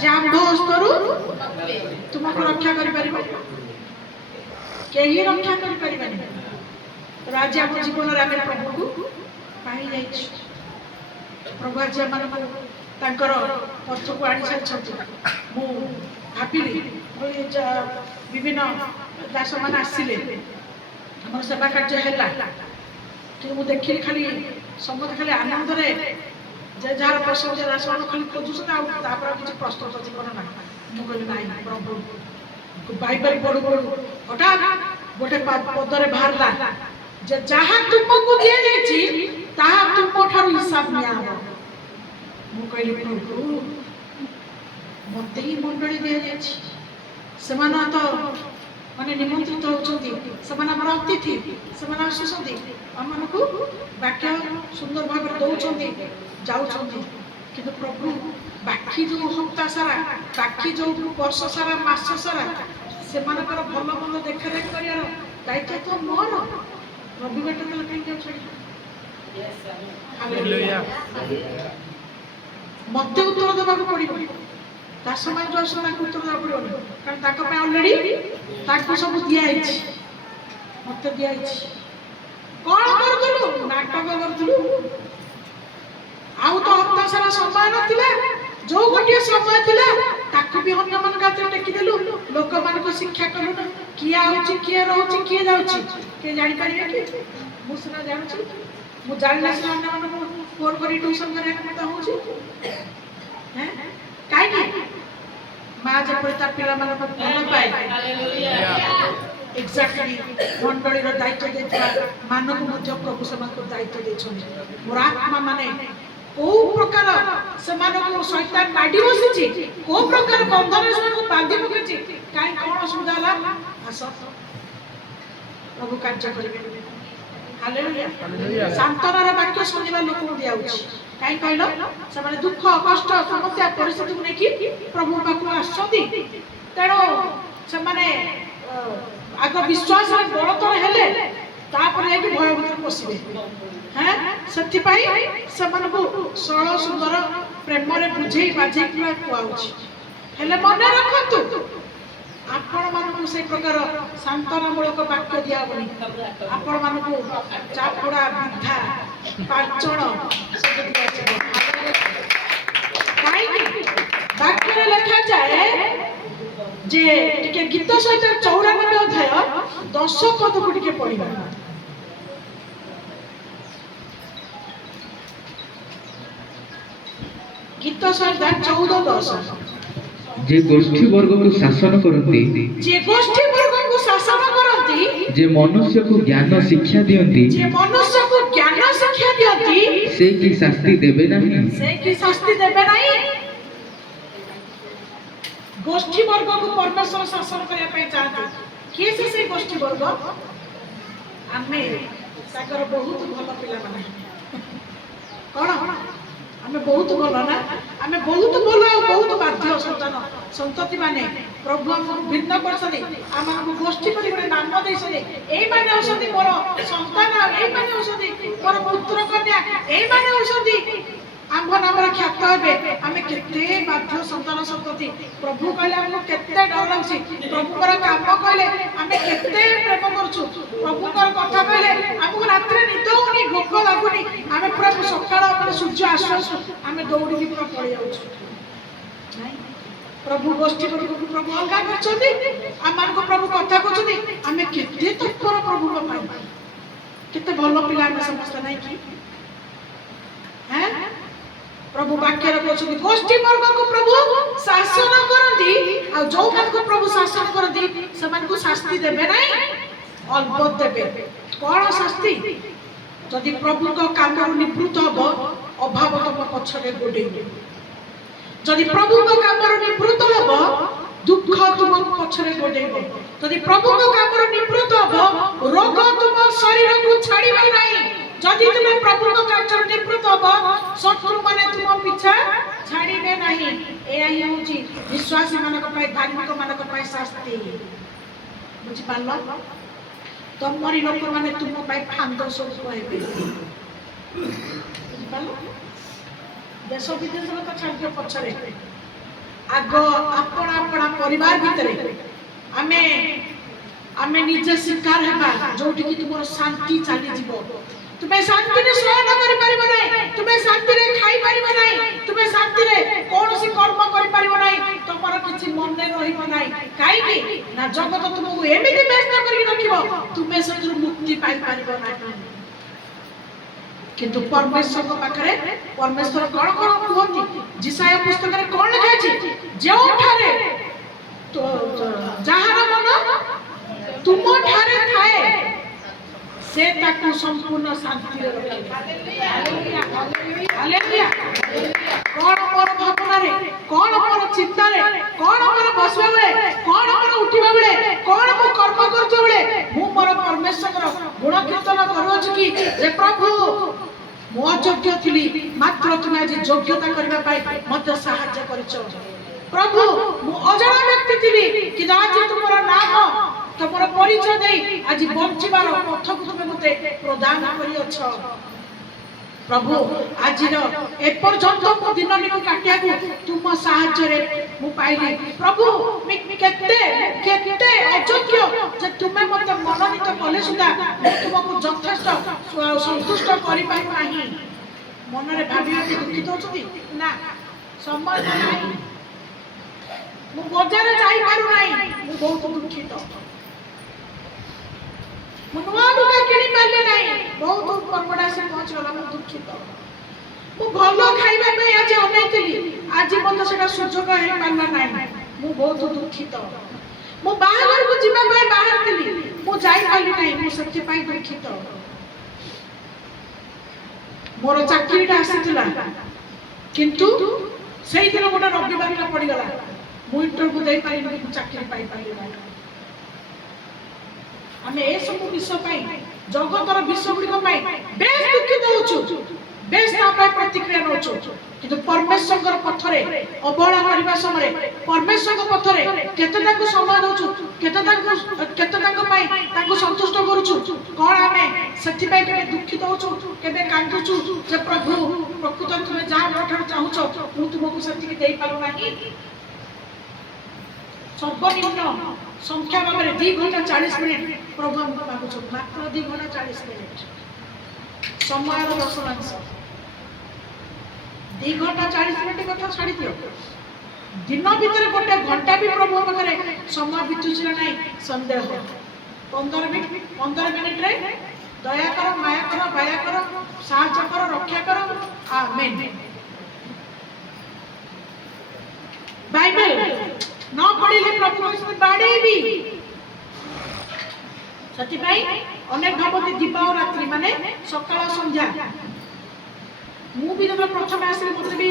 ଯେ ଆମ୍ଭ ହସ୍ତରୁ ତୁମକୁ ରକ୍ଷା କରିପାରିବ? କେହି ରକ୍ଷା କରିପାରିବେନି। ଆଜି ଆମ ଜୀବନରେ ଆମେ ପ୍ରଭୁକୁ ପାଇଯାଇଛୁ। ପ୍ରଭୁ ଆଜି ଆମମାନଙ୍କୁ ତାଙ୍କର ପଥକୁ ଆଣି ସାରିଛନ୍ତି। ମୁଁ ଭାବିଲି ବିଭିନ୍ନ ଦାସମାନେ ଆସିଲେ, ଆମର ସେବା କାର୍ଯ୍ୟ ହେଲା, କିନ୍ତୁ ମୁଁ ଦେଖିଲି ଖାଲି ସମସ୍ତେ ଖାଲି ଆନନ୍ଦରେ ଯେ ଯାହାର ପ୍ରସଙ୍ଗ ଦାସମାନ ଖାଲି ଖୋଜୁଛନ୍ତି, ଆଉ ତାପରେ କିଛି ପ୍ରସ୍ତୁତ ଜୀବନ ନାହିଁ। ମୁଁ କହିଲି ନାଇଁ, ପ୍ରଭୁ ବାଇବେଲ ପଢୁ ପଢୁ ହଠାତ୍ ଗୋଟେ ପଦରେ ବାହାରିଲା ଯେ ଯାହା ତୁମକୁ ଦିଆଯାଇଛି ତାହା ତୁମ ଠାରୁ ହିସାବ ନିଆହବ। ମୁଁ କହିଲି ପ୍ରଭୁ, ମତେ ହିଁ ମଣ୍ଡଳୀ ଦିଆଯାଇଛି, ସେମାନେ ତ ମାନେ ନିମନ୍ତ୍ରିତ ହଉଛନ୍ତି, ସେମାନେ ଆମର ଅତିଥି, ସେମାନେ ଆସୁଛନ୍ତି, ଆମମାନଙ୍କୁ ବାକ୍ୟ ସୁନ୍ଦର ଭାବରେ ଦଉଛନ୍ତି, ଯାଉଛନ୍ତି। କିନ୍ତୁ ପ୍ରଭୁ ବାକି ଯୋଉ ହପ୍ତା ସାରା, ବାକି ଯୋଉ ବର୍ଷ ସାରା, ମାସ ସାରା ସେମାନଙ୍କର ଭଲ ମନ୍ଦ ଦେଖାଦେଖି କରିବାର ଦାୟିତ୍ୱ ତ ମୋର। ରବିବାରଟା ତାହେଲେ କାହିଁକି ଅଛନ୍ତି? ମତେ ଉତ୍ତର ଦେବାକୁ ପଡିବ। ଦାସମାନେ ଯୋଉ ଆସୁ ତାଙ୍କୁ ଉତ୍ତର ଦେବାକୁ ପଡିବନି, କାରଣ ତାଙ୍କ ପାଇଁ ଅଲରେଡି ତାଙ୍କୁ ସବୁ ଦିଆହେଇଛି, ମତେ ଦିଆହେଇଛି। କଣ କରୁଥିଲୁ? ନାଟକ କରୁଥିଲୁ। ଆଉ ତ ହପ୍ତା ସାରା ସମୟ ନଥିଲା, ଯୋଉ ଗୋଟିଏ ସମୟ ଥିଲା ତାକୁ ତାକୁ ବି ଅନ୍ୟମାନଙ୍କ ହାତରେ ଟେକିଦେଲୁ, ଲୋକମାନଙ୍କୁ ଶିକ୍ଷା କଲୁ ନା କିଏ ଆଉଛି କିଏ ରହୁଛି କିଏ ଯାଉଛି କିଏ ଜାଣିପାରିବେ କି? ମୁଁ ସିନା ଜାଣୁଛି, ମୁଁ ଜାଣିଲେ ସିନା ଅନ୍ୟମାନଙ୍କୁ ଫୋନ କରି ଟ୍ୟୁସନ କରିବାକୁ ମତେ ହଉଛି। କାହିଁକି? ମା ଯେପରି ତା ପିଲାମାନଙ୍କୁ ଭଲ ପାଏ, ଏକ୍ସାକ୍ଟଲି ମଣ୍ଡଳୀର ଦାୟିତ୍ୱ ଦେଇଥିବା ମାନଙ୍କୁ ମଧ୍ୟ ପ୍ରଭୁ ସେମାନଙ୍କୁ ଦାୟିତ୍ୱ ଦେଇଛନ୍ତି। ମୋର ଆତ୍ମା ମାନେ କୋଉ ପ୍ରକାର ସେମାନଙ୍କୁ ଶୈତାନ ମାଡି ବସିଛି, କୋଉ ପ୍ରକାର ବନ୍ଧନରେ ସେମାନଙ୍କୁ ବାନ୍ଧି ପକେଇଛି, କାହିଁ କଣ ଅସୁବିଧା ହେଲା, ଆସ ପ୍ରଭୁ କାର୍ଯ୍ୟ କରିବେ। ହାଲେଲୁୟା। ସାନ୍ତନାର ବାକ୍ୟ ଶୁଣିବା ଲୋକଙ୍କୁ ଦିଆଉଛି। କାହିଁ କହିଲ? ସେମାନେ ଦୁଃଖ କଷ୍ଟ ସମସ୍ୟା ପରିସ୍ଥିତିକୁ ନେଇକି ପ୍ରଭୁ ପାଖକୁ ଆସୁଛନ୍ତି। ତେଣୁ ସେମାନେ ଆଗ ବିଶ୍ୱାସରେ ବଳତର ହେଲେ, ତାପରେ ଯାଇକି ଭୟ ଭିତରେ ପଶିବେ। ସେଥିପାଇଁ ସେମାନଙ୍କୁ ସରଳ ସୁନ୍ଦର ପ୍ରେମରେ ବୁଝେଇ ବାଝେଇ କୁହାଉଛି। ହେଲେ ମନେ ରଖନ୍ତୁ, ଆପଣମାନଙ୍କୁ ସେଇ ପ୍ରକାର ସାନ୍ତ୍ୱନାମୂଳକ ବାକ୍ୟ ଦିଆହବନି। ଆପଣମାନଙ୍କୁ ଚାପୁଡ଼ା ବିଧା ପାଞ୍ଚଣ ସବୁ ଦିଆଯିବ। କାହିଁକି? ବାକ୍ୟରେ ଲେଖାଯାଏ ଯେ ଟିକେ ଗୀତ ସହିତ 94 ଅଧ୍ୟାୟ 10 ପଦକୁ ଟିକେ ପଢିବା। ଗୀତ ସହିତ 14:10। ଯେ ଗୋଷ୍ଠୀ ବର୍ଗକୁ ଶାସନ କରନ୍ତି, ଯେ ଗୋଷ୍ଠୀ ବର୍ଗକୁ ଶାସନ କରନ୍ତି, ଯେ ମନୁଷ୍ୟକୁ ଜ୍ଞାନ ଶିକ୍ଷା ଦିଅନ୍ତି, ଯେ ମନୁଷ୍ୟକୁ ଜ୍ଞାନ ଶିକ୍ଷା ଦିଅନ୍ତି, ସେ କି ଶାସ୍ତି ଦେବେ ନାହିଁ? ସେ କି ଶାସ୍ତି ଦେବେ ନାହିଁ? ଗୋଷ୍ଠୀ ବର୍ଗକୁ ପରମେଶ୍ୱର ଶାସନ କରିବା ପାଇଁ ଚାହାନ୍ତି। କିଏ ସେ ଗୋଷ୍ଠୀ ବର୍ଗ? ଆମେ ତାଙ୍କର ବହୁତ ଭଲ ପିଲାମାନେ। କଣ? ଆମେ ବହୁତ ଭଲ ନା? ଆମେ ବହୁତ ଭଲ ଆଉ ବହୁତ ବାଧ୍ୟ ସନ୍ତାନ ସନ୍ତତି ମାନେ ପ୍ରଭୁ ଆମକୁ ଭିନ୍ନ କରିଛନ୍ତି। ଆମକୁ ଗୋଷ୍ଠୀ କରି ଗୋଟେ ନାମ ଦେଇଛନ୍ତି। ଏଇମାନେ ହେଉଛନ୍ତି ମୋର ସନ୍ତାନ, ଏଇମାନେ ହେଉଛନ୍ତି ମୋର ପୁତ୍ର କନ୍ୟା, ଏଇମାନେ ହେଉଛନ୍ତି ଆମ୍ଭ ନାମରେ ଖ୍ୟାତ ହେବେ। ଆମେ କେତେ ବାଧ୍ୟ ସନ୍ତାନ ସନ୍ତତି। ପ୍ରଭୁ କହିଲେ ଆମକୁ କେତେ ଡର ଲାଗୁଛି। ପ୍ରଭୁଙ୍କର କାମ କହିଲେ ଆମେ କେତେ ପ୍ରେମ କରୁଛୁ। ପ୍ରଭୁଙ୍କର କଥା କହିଲେ ଆମକୁ ରାତିରେ ନିଦ ହଉନି, ଭୋକ ଲାଗୁନି। ଆମେ ପ୍ରଭୁ ସକାଳ ମାନେ ସୂର୍ଯ୍ୟ ଆସୁ ଆସୁ ଆମେ ଦୌଡ଼ିକି ପୁରା ପଳେଇ ଯାଉଛୁ। ପ୍ରଭୁ ଗୋଷ୍ଠୀ ବର୍ଗକୁ ପ୍ରଭୁ ଅଲଗା କରିଛନ୍ତି, ଆମମାନଙ୍କୁ ପ୍ରଭୁ କଥା କହୁଛନ୍ତି। ଆମେ କେତେ ତତ୍ପର ପ୍ରଭୁଙ୍କ ପାଇଁ, କେତେ ଭଲ ପିଲା ଆମେ ସମସ୍ତେ ନାଇଁ କି? ପ୍ରଭୁ ବାକ୍ୟରେ କହୁଛନ୍ତି ଗୋଷ୍ଠୀ ବର୍ଗକୁ ପ୍ରଭୁ ଶାସନ କରନ୍ତି, ଆଉ ଯୋଉମାନଙ୍କୁ ପ୍ରଭୁ ଶାସନ କରନ୍ତି ସେମାନଙ୍କୁ ଶାସ୍ତି ଦେବେ ନାହିଁ, ଅଳ୍ପ ଦେବେ। କଣ ଶାସ୍ତି? ଯଦି ପ୍ରଭୁଙ୍କ କାମରୁ ନିବୃତ୍ତ ହବ, ଅଭାବ ତମ ପଛରେ ଗୋଡେଇବ। ଯଦି ପ୍ରଭୁଙ୍କ କାମରୁ ନିବୃତ୍ତ ହବ, ଦୁଃଖ ତୁମ ପଛରେ ଗୋଡେଇବ। ଯଦି ପ୍ରଭୁଙ୍କ କାମରୁ ନିବୃତ୍ତ ହବ, ରୋଗ ତୁମ ଶରୀରକୁ ଛାଡ଼ିବ ନାହିଁ। ଯଦି ତୁମେ ପ୍ରଭୁଙ୍କ କାର୍ଯ୍ୟରୁ ନିବୃତ୍ତ ହବ, ଶତ୍ରୁ ମାନେ ତୁମ ପିଛା ଛାଡ଼ିବେ ନାହିଁ। ଏହା ହିଁ ହେଉଛି ବିଶ୍ୱାସୀ ମାନଙ୍କ ପାଇଁ, ଧାର୍ମିକ ମାନଙ୍କ ପାଇଁ ଶାସ୍ତି। ବୁଝିପାରିଲ? ତମରି ଲୋକମାନେ ତୁମ ପାଇଁ ଫାନ୍ଦ ସବୁ କହିବେ। ବୁଝିପାରିଲ? ଦେଶ ବିଦେଶର ତ ଛାଡ଼ିଦିଅ ପଛରେ, ଆଗ ଆପଣା ପରିବାର ଭିତରେ ଆମେ ନିଜେ ଶିକାର ହେବା, ଯୋଉଠିକି ତୁମର ଶାନ୍ତି ଚାଲିଯିବ। ତୁମେ ଶାନ୍ତିରେ ଶୟନ କରିପାରିବ ନାହିଁ, ତୁମେ ଶାନ୍ତିରେ ଖାଇପାରିବ ନାହିଁ, ତୁମେ ଶାନ୍ତିରେ କୌଣସି କର୍ମ କରିପାରିବ ନାହିଁ, ତମର କିଛି ମନେ ରହିବ ନାହିଁ। କାହିଁକି ନା ଜଗତ ତୁମକୁ ଏମିତି ବ୍ୟସ୍ତ କରିକି ରଖିବ, ତୁମେ ସେଥିରୁ ମୁକ୍ତି ପାଇପାରିବ ନାହିଁ। କିନ୍ତୁ ପରମେଶ୍ୱରଙ୍କ ପାଖରେ ପରମେଶ୍ୱର କଣ କଣ କୁହନ୍ତି? ଯିଶାୟା ପୁସ୍ତକରେ କଣ ଲେଖାଯାଇଛି? ଯେଉଁଠାରେ ଯାହାର ମନ ତୁମଠାରେ ଥାଏ, ସେ ତାକୁ ସମ୍ପୂର୍ଣ୍ଣ ଶାନ୍ତିରେ ରଖିବେ। ହାଲେଲୁୟା। କଣ ମୋର ଭାବନାରେ, କଣ ମୋର ଚିନ୍ତାରେ, କଣ ମୋର ବସିବା ବେଳେ, କଣ ମୋର ଉଠିବା ବେଳେ, କଣ ମୁଁ କର୍ମ କରୁଥିବା ବେଳେ ମୁଁ ମୋର ପରମେଶ୍ୱରଙ୍କର ଗୁଣ କୀର୍ତ୍ତନ କରୁଅଛି କି ଯେ ପ୍ରଭୁ ମୁଁ ଅଯୋଗ୍ୟ ଥିଲି, ମାତ୍ର ତୁମେ ଆଜି ଯୋଗ୍ୟତା କରିବା ପାଇଁ ମୋତେ ସାହାଯ୍ୟ କରିଛ। ପ୍ରଭୁ ମୁଁ ଅଜଣା ବ୍ୟକ୍ତି ଥିଲି, କିନ୍ତୁ ଆଜି ତୁମର ନାମ ତୁମର ପରିଚୟ ଦେଇ ଆଜି ବଞ୍ଚିବାର ପଥକୁ ତୁମେ ମୋତେ ପ୍ରଦାନ କରିଅଛ। ପ୍ରଭୁ ଆଜିର ଏପର୍ଯ୍ୟନ୍ତ ମୋ ଦିନଟିକୁ କାଟିବାକୁ ତୁମ ସାହାଯ୍ୟରେ ମୁଁ ପାଇଲି। ପ୍ରଭୁ କେତେ କେତେ ଅଯୋଗ୍ୟ ଯେ ତୁମେ ମୋତେ ମନୋନୀତ କଲେ ସୁଦ୍ଧା ମୁଁ ତୁମକୁ ଯଥେଷ୍ଟ ସନ୍ତୁଷ୍ଟ କରିପାରୁ ନାହିଁ। ମନରେ ଭାବିବାକୁ ଦୁଃଖିତ ଅଛନ୍ତି ନା? ସମୟ ନାହିଁ, ମୁଁ ବଜାର ଯାଇ ପାରୁ ନାହିଁ, ମୁଁ ବହୁତ ଦୁଃଖିତ। ମୁଁ ନୂଆ ଲୁଗା କିଣି ପାରିଲି ନାହିଁ, ବହୁତ ପର୍ବଟା ଆସି ପହଞ୍ଚିଗଲା, ମୁଁ ଦୁଃଖିତ। ମୁଁ ଭଲ ଖାଇବା ପାଇଁ ଆଜି ଅନେଇଥିଲି, ଆଜି ମୋତେ ସେଟା ସୁଯୋଗ ହେଇପାରିଲା ନାହିଁ, ମୁଁ ବହୁତ ଦୁଃଖିତ। ମୁଁ ବାହାଘରକୁ ଯିବା ପାଇଁ ବାହାରିଥିଲି, ମୁଁ ଯାଇପାରିଲି ନାହିଁ, ମୁଁ ସେଥିପାଇଁ ଦୁଃଖିତ। ମୋର ଚାକିରିଟା ଆସିଥିଲା, କିନ୍ତୁ ସେଇଦିନ ଗୋଟେ ରବିବାରଟା ପଡ଼ିଗଲା, ମୁଁ ଇଣ୍ଟରଭ୍ୟୁ ଦେଇପାରିଲିନି, ମୁଁ ଚାକିରି ପାଇପାରିଲି ନାହିଁ। ଆମେ ଏସବୁ ବିଷୟ ପାଇଁ, ଜଗତର ବିଷୟ ଗୁଡ଼ିକ ପାଇଁ ବେଶ ଦୁଃଖିତ ହେଉଛୁ, ବେଶ ତା ପାଇଁ ପ୍ରତିକ୍ରିୟା ନେଉଛୁ, କିନ୍ତୁ ପରମେଶ୍ୱରଙ୍କର ପଥରେ ଅବହେଳା କରିବା ସମୟରେ ପରମେଶ୍ୱରଙ୍କ ପଥରେ କେତେ ତାଙ୍କୁ ସମୟ ଦେଉଛୁ, କେତେ ତାଙ୍କ ପାଇଁ ତାଙ୍କୁ ସନ୍ତୁଷ୍ଟ କରୁଛୁ, କ'ଣ ଆମେ ସେଥିପାଇଁ କେବେ ଦୁଃଖିତ ହେଉଛୁ, କେବେ କାନ୍ଦୁଛୁ ଯେ ପ୍ରଭୁ ପ୍ରକୃତରେ ତୁମେ ଯାହା ମୋ ଠାରୁ ଚାହୁଁଛ ମୁଁ ତୁମକୁ ସେତିକି ଦେଇପାରୁନାହିଁ। ସର୍ବନିମ୍ନ ସଂଖ୍ୟା ଭାବରେ 2 ଘଣ୍ଟା 40 ମିନିଟ୍ ପ୍ରଭୁ ଆମକୁ ମାଗୁଛୁ, ମାତ୍ର 2 ଘଣ୍ଟା 40 ମିନିଟ୍ ସମୟର ଦଶମାଂଶ। 2 ଘଣ୍ଟା 40 ମିନିଟ୍ କଥା ଛାଡ଼ି ଦିଅ, ଦିନ ଭିତରେ ଗୋଟେ ଘଣ୍ଟା ବି ପ୍ରଭୁ ପାଖରେ ସମୟ ବିତୁଛି ନା ନାହିଁ ସନ୍ଦେହ। 15 ମିନିଟ୍ରେ ଦୟା କର, ମାୟା କର, ବାୟା କର, ସାହାଯ୍ୟ କର, ରକ୍ଷା କର, ଆମେନ୍। ବାଇବେଲ न पढ़िले प्रभु को बाड़ेबी, ସେଥିପାଇଁ ଅନେକ ଭାବନ୍ତି ଦିବା ଓ ରାତ୍ରି ମାନେ ସକାଳ ସନ୍ଧ୍ୟା। ମୁଁ ବି ଯେତେବେଳେ ପ୍ରଥମେ ଆସିଲି ମୋତେ ବି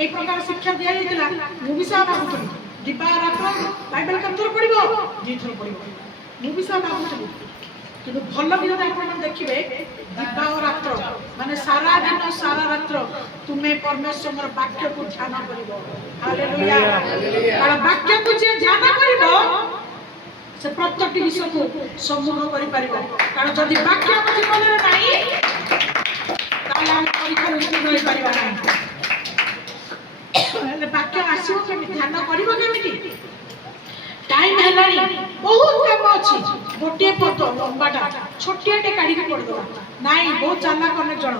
ଏଇ ପ୍ରକାର ଶିକ୍ଷା ଦିଆଯାଇଥିଲା, ମୁଁ ବି ସେୟା ଭାବୁଥିଲି ଦିବା ଓ ରାତ୍ର ବାଇବେଲ କେତେଥର ପଢ଼ିବ, 2 ଥର ପଢ଼ିବ, ମୁଁ ବି ସେୟା ଭାବୁଥିଲି। କିନ୍ତୁ ଭଲ ବି ଯଦି ଆପଣମାନେ ଦେଖିବେ ଦିବା ଓ ରାତ୍ର ମାନେ ସାରା ଦିନ ସାରା ରାତ୍ର ତୁମେ ପରମେଶ୍ୱରଙ୍କର ବାକ୍ୟକୁ ଧ୍ୟାନ କରିବ। ହାଲେଲୁୟା। କାରଣ ବାକ୍ୟକୁ ଯିଏ ଧ୍ୟାନ କରିବ ସେ ପ୍ରତ୍ୟେକଟି ବିଷୟକୁ ସମ୍ମୁଖ କରିପାରିବ। କାରଣ ଯଦି ବାକ୍ୟ ଆମ ଜୀବନରେ ନାହିଁ ତାହେଲେ ଆମେ ପରୀକ୍ଷାରେ ଉତ୍ତୀର୍ଣ୍ଣ ହୋଇପାରିବା ନାହିଁ। ହେଲେ ବାକ୍ୟ ଆସିବ କେମିତି, ଧ୍ୟାନ କରିବ କେମିତି? ଟାଇମ ହେଲାଣି, ବହୁତ କାମ ଅଛି, ଗୋଟିଏ ପଦ ଲମ୍ବାଟା ଛୋଟିଆଟେ କାଢିକି ପଢିଦେବା ନାଇଁ। ବହୁତ ଚାଲାକ ଅନେକ ଜଣ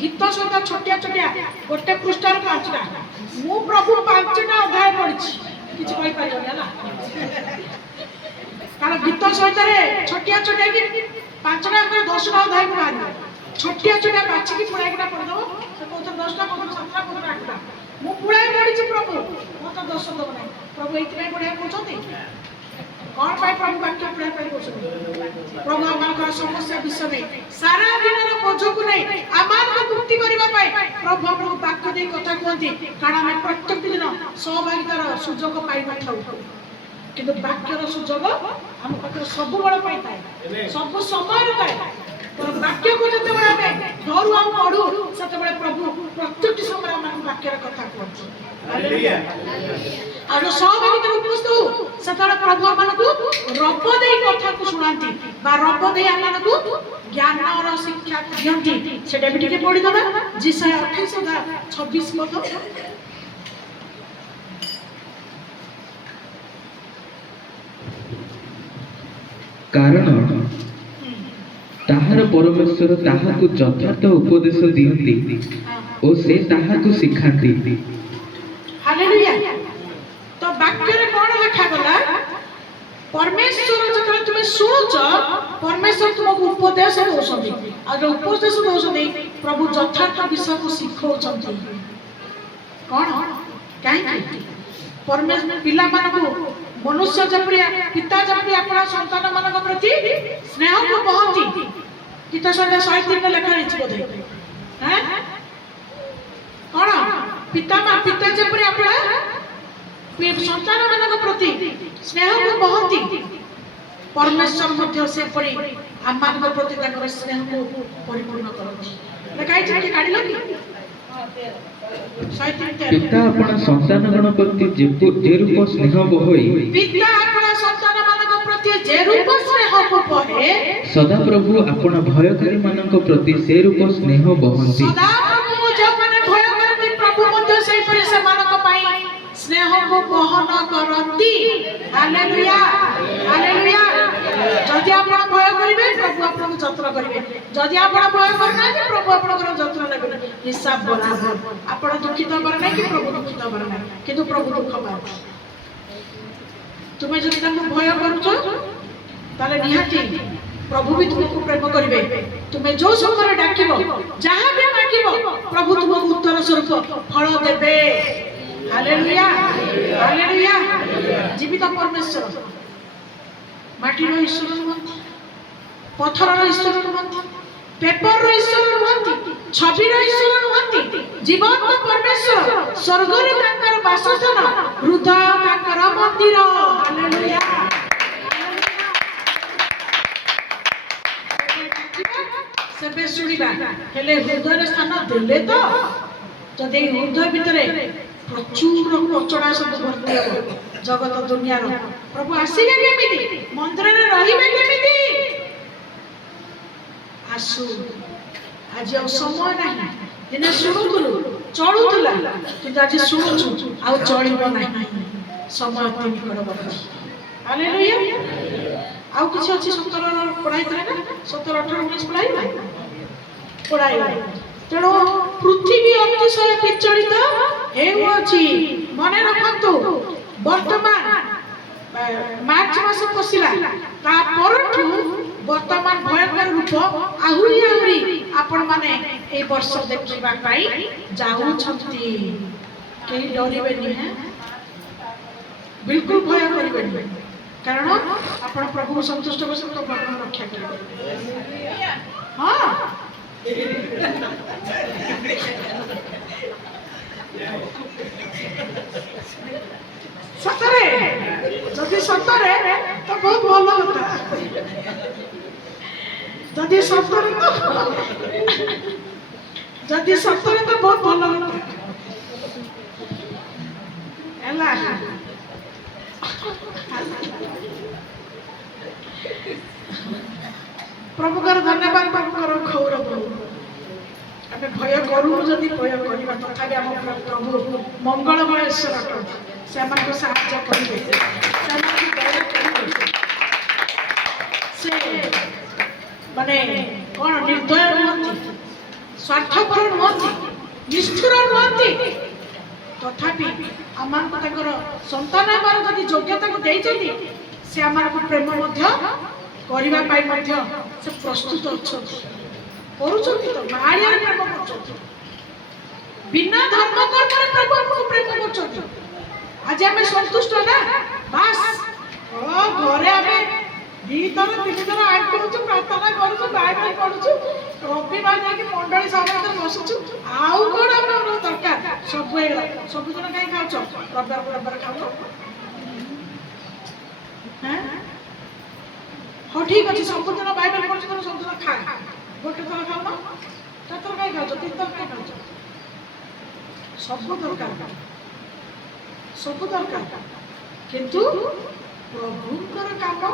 ଗୀତ ସହିତ ଛୋଟିଆ ଗୋଟେ ପୃଷ୍ଠାରେ 5ଟା, ମୁଁ ପ୍ରଭୁ 5ଟା ଅଧ୍ୟାୟ ପଢିଛି, କିଛି କହିପାରିବନି ହେଲା। କାରଣ ଗୀତ ସହିତ ଛୋଟିଆ କି 5ଟା 10ଟା ଅଧ୍ୟାୟ ବାହାରିବ, ଛୋଟିଆ ବାଛିକି ପୁଳାଇକିଟା ପଢିଦେବ, ସେ କହୁଥିଲେ 10ଟା, କହୁଥିଲେ 7ଟା, କହୁଥିଲେ 8ଟା। ମୁଁ ପୁଳାଏ ପଢିଛି ପ୍ରଭୁ, ମୋତେ ଦୋଷ ଦେବ ନାହିଁ। ପ୍ରଭୁ ଏଇଥିପାଇଁ ପଢିବାକୁ କହୁଛନ୍ତି, କ'ଣ ପାଇଁ ପ୍ରଭୁ ବାକ୍ୟ ପଢିବା ପାଇଁ କହୁଛନ୍ତି? ପ୍ରଭୁ ଆମମାନଙ୍କର ସମସ୍ୟା ବିଷୟ ନେଇ, ସାରା ଦିନର ବୋଝକୁ ନେଇ ଆମମାନଙ୍କୁ ମୁକ୍ତି କରିବା ପାଇଁ ପ୍ରଭୁ ଆମକୁ ବାକ୍ୟ ଦେଇ କଥା କୁହନ୍ତି। କାରଣ ଆମେ ପ୍ରତ୍ୟେକ ଦିନ ସହଭାଗିତାର ସୁଯୋଗ ପାଇନଥାଉ, କିନ୍ତୁ ବାକ୍ୟର ସୁଯୋଗ ଆମ ପାଖରେ ସବୁବେଳେ ପାଇଥାଏ, ସବୁ ସମୟରେ ଥାଏ। ବାକ୍ୟକୁ ଯେତେବେଳେ ଆମେ ଧରୁ ଆଉ ପଢୁ, ସେତେବେଳେ ପ୍ରଭୁ ପ୍ରତ୍ୟେକଟି ସମୟରେ ଆମକୁ ବାକ୍ୟର କଥା କୁହନ୍ତି। ଆଉ ସହଭାଗିତାରେ ଉପସ୍ଥିତ ହଉ, ସେତେବେଳେ ପ୍ରଭୁ ଆମମାନଙ୍କୁ ରବ ଦେଇ କଥାକୁ ଶୁଣାନ୍ତି ବା ରବ ଦେଇ ଆମମାନଙ୍କୁ ଜ୍ଞାନର ଶିକ୍ଷା ଦିଅନ୍ତି। ସେଟା ବି ଟିକେ ପଢିଦେବା, ଯିଶାୟା 28:26 ପଦ। କାରଣ ତାହାର ପରମେଶ୍ୱର ତାହାକୁ ଯଥାର୍ଥ ଉପଦେଶ ଦିଅନ୍ତି ଓ ସେ ତାହାକୁ ଶିଖାନ୍ତି। ହାଲେଲୁୟା। ତ ବାକ୍ୟରେ କ'ଣ ଲେଖାଗଲା? ପରମେଶ୍ୱର ଯେତେବେଳେ ତୁମେ ଶୁଣୁଛ, ପରମେଶ୍ୱର ତୁମକୁ ଉପଦେଶ ଦେଉଛନ୍ତି, ଆଉ ଯୋଉ ଉପଦେଶ ଦେଉଛନ୍ତି ପ୍ରଭୁ ଯଥାର୍ଥ ବିଷୟକୁ ଶିଖଉଛନ୍ତି। କ'ଣ କାହିଁକି? ପରମେଶ୍ୱର ପିଲାମାନଙ୍କୁ ମନୁଷ୍ୟ ଯେପରି ପିତା ଯେପରି ଆପଣା ସନ୍ତାନ ମାନଙ୍କ ପ୍ରତି ସ୍ନେହକୁ ବହନ୍ତି, ଗୀତ ସଂଖ୍ୟା 103 ଲେଖା ହେଇଛି ବୋଧେ। କ'ଣ ପିତା ଯେପରି ଆପଣା ସନ୍ତାନ ମାନଙ୍କ ପ୍ରତି ସ୍ନେହକୁ ବହନ୍ତି, ପରମେଶ୍ୱର ମଧ୍ୟ ସେପରି ଆମମାନଙ୍କ ପ୍ରତି ତାଙ୍କର ସ୍ନେହକୁ ପରିପୂର୍ଣ୍ଣ କରନ୍ତି। ଲେଖା ହେଇଛି କି କାଢିଲ କି? ପିତା ଆପଣା ସନ୍ତାନଗଣ ପ୍ରତି ଯେ ରୂପ ସ୍ନେହ ବହଇ, ପିତା ଆପଣା ସନ୍ତାନମାନଙ୍କ ପ୍ରତି ଯେ ରୂପ ସ୍ନେହକୁ ବହେ, ସଦାପ୍ରଭୁ ଆପଣା ଭୟକାରୀ ମାନଙ୍କ ପ୍ରତି ସେ ରୂପ ସ୍ନେହ ବହନ୍ତି। ସଦାପ୍ରଭୁ ଯେଉଁମାନେ ଭୟ କରନ୍ତି, ପ୍ରଭୁ ମଧ୍ୟ ସେହିପରି ସେମାନଙ୍କ ପାଇଁ ସ୍ନେହକୁ ବହନ କରନ୍ତି। Hallelujah, hallelujah. ଯଦି ଆପଣ ଭୟ କରିବେ, ପ୍ରଭୁ ଆପଣଙ୍କୁ ଯତ୍ନ କରିବେ। ଯଦି ଆପଣ ଭୟ କରୁନାହାନ୍ତି, ପ୍ରଭୁ ଆପଣଙ୍କର ଯତ୍ନ ନେବେ। ହିସାବ ବରାବର। ଆପଣ ଦୁଃଖିତ ହେବାର ନାହିଁ କି ପ୍ରଭୁ ଦୁଃଖିତ ହେବାର ନାହିଁ, କିନ୍ତୁ ପ୍ରଭୁ ଦୁଃଖ ପାଆନ୍ତି। तुमे जदि तांको भय करूछ ताले निहाती प्रभु भी तुमको प्रेम करिवे। तुमे जो समय डाकिबो जहां भी मांगिबो प्रभु तुमको उत्तर स्वरूप फल देबे। Hallelujah hallelujah. जीवित परमेश्वर माटीर ईश्वर नुहंती, पत्थरर ईश्वर नुहंती, पेपर ईश्वर नुहंती, छविर ईश्वर नुहंती, जीवंत परमेश्वर स्वर्गर तांकर वासस्थान, हृदय तांकर मंदिर। हालेलुया। सेबे सुनिबा हेले हृदय स्थान देले तो जदि हृदय भितरे प्रचुर कचड़ा सब भर्ती हो जगत दुनिया प्रभु आसीबे केमिति मंदिर रे रहिबे केमिति आसु। आज आ समय नाही दिने शुणुथुलु चलुथुला किंतु आज शुणुछु आ चलिबो नाही समय अति निकटवर्ती। हालेलुया। आउ किछ अछि 17 पढ़ाई करे ना 17 18 19 पढ़ाई तेणु पृथ्वी अतिशय विचलित हेउअछि। मने रखंतु वर्तमान मार्च मास पसिला ता परठु वर्तमान भयंकर रूप आहुरी आहुरी आपण माने ए वर्ष देखिबा पाई जाऊ छथि। केही डरिबेनी है बिल्कुल भय करिबेनी कारण आपण प्रभु संतुष्ट को सब भगवान रक्षा करिबे। हां सतरे जदि सतरे तो बहुत भलो होता। जदि सतरे तो बहुत भलो होता एला। प्रभुकर धन्यवाद प्रभुकर गौरव। आमे भय करू जदि भय करिबा तथापि हम प्रभु मंगलमय ईश्वर अटନ୍ତି से हमको साहाय्य करिवे से हमको दया करिवे। से माने कोन निर्दय नहंती स्वार्थपर नहंती निष्ठुर नहंती तथापि आमानको ताकर संतान आमार जदि योग्यता को देइछथि से आमार प्रेम मध्य करिबा पाई मध्य से प्रस्तुत अछथि करूछथि तो मारिया प्रेम करछथि बिना धर्म कर्म प्रभु हमको प्रेम करछथि। आज हमें संतुष्ट ना बस ओ घरे हमें तीन थर आठ करूछु प्रार्थना करूछु बाइबल पढुछु रविवार जाके मंडली सभात बसुछु आउ कोन हमर दरकार सब हेला सब जन काई खाउछ रविवार खाउ हैं। हो ठीक अछि सब जन बाइबल पढुछु तो सब जन खा गोटे थर खाउ ना चार काई खाउछ तीन थर काई खाउछ सब दरकार किंतु प्रभुकर काम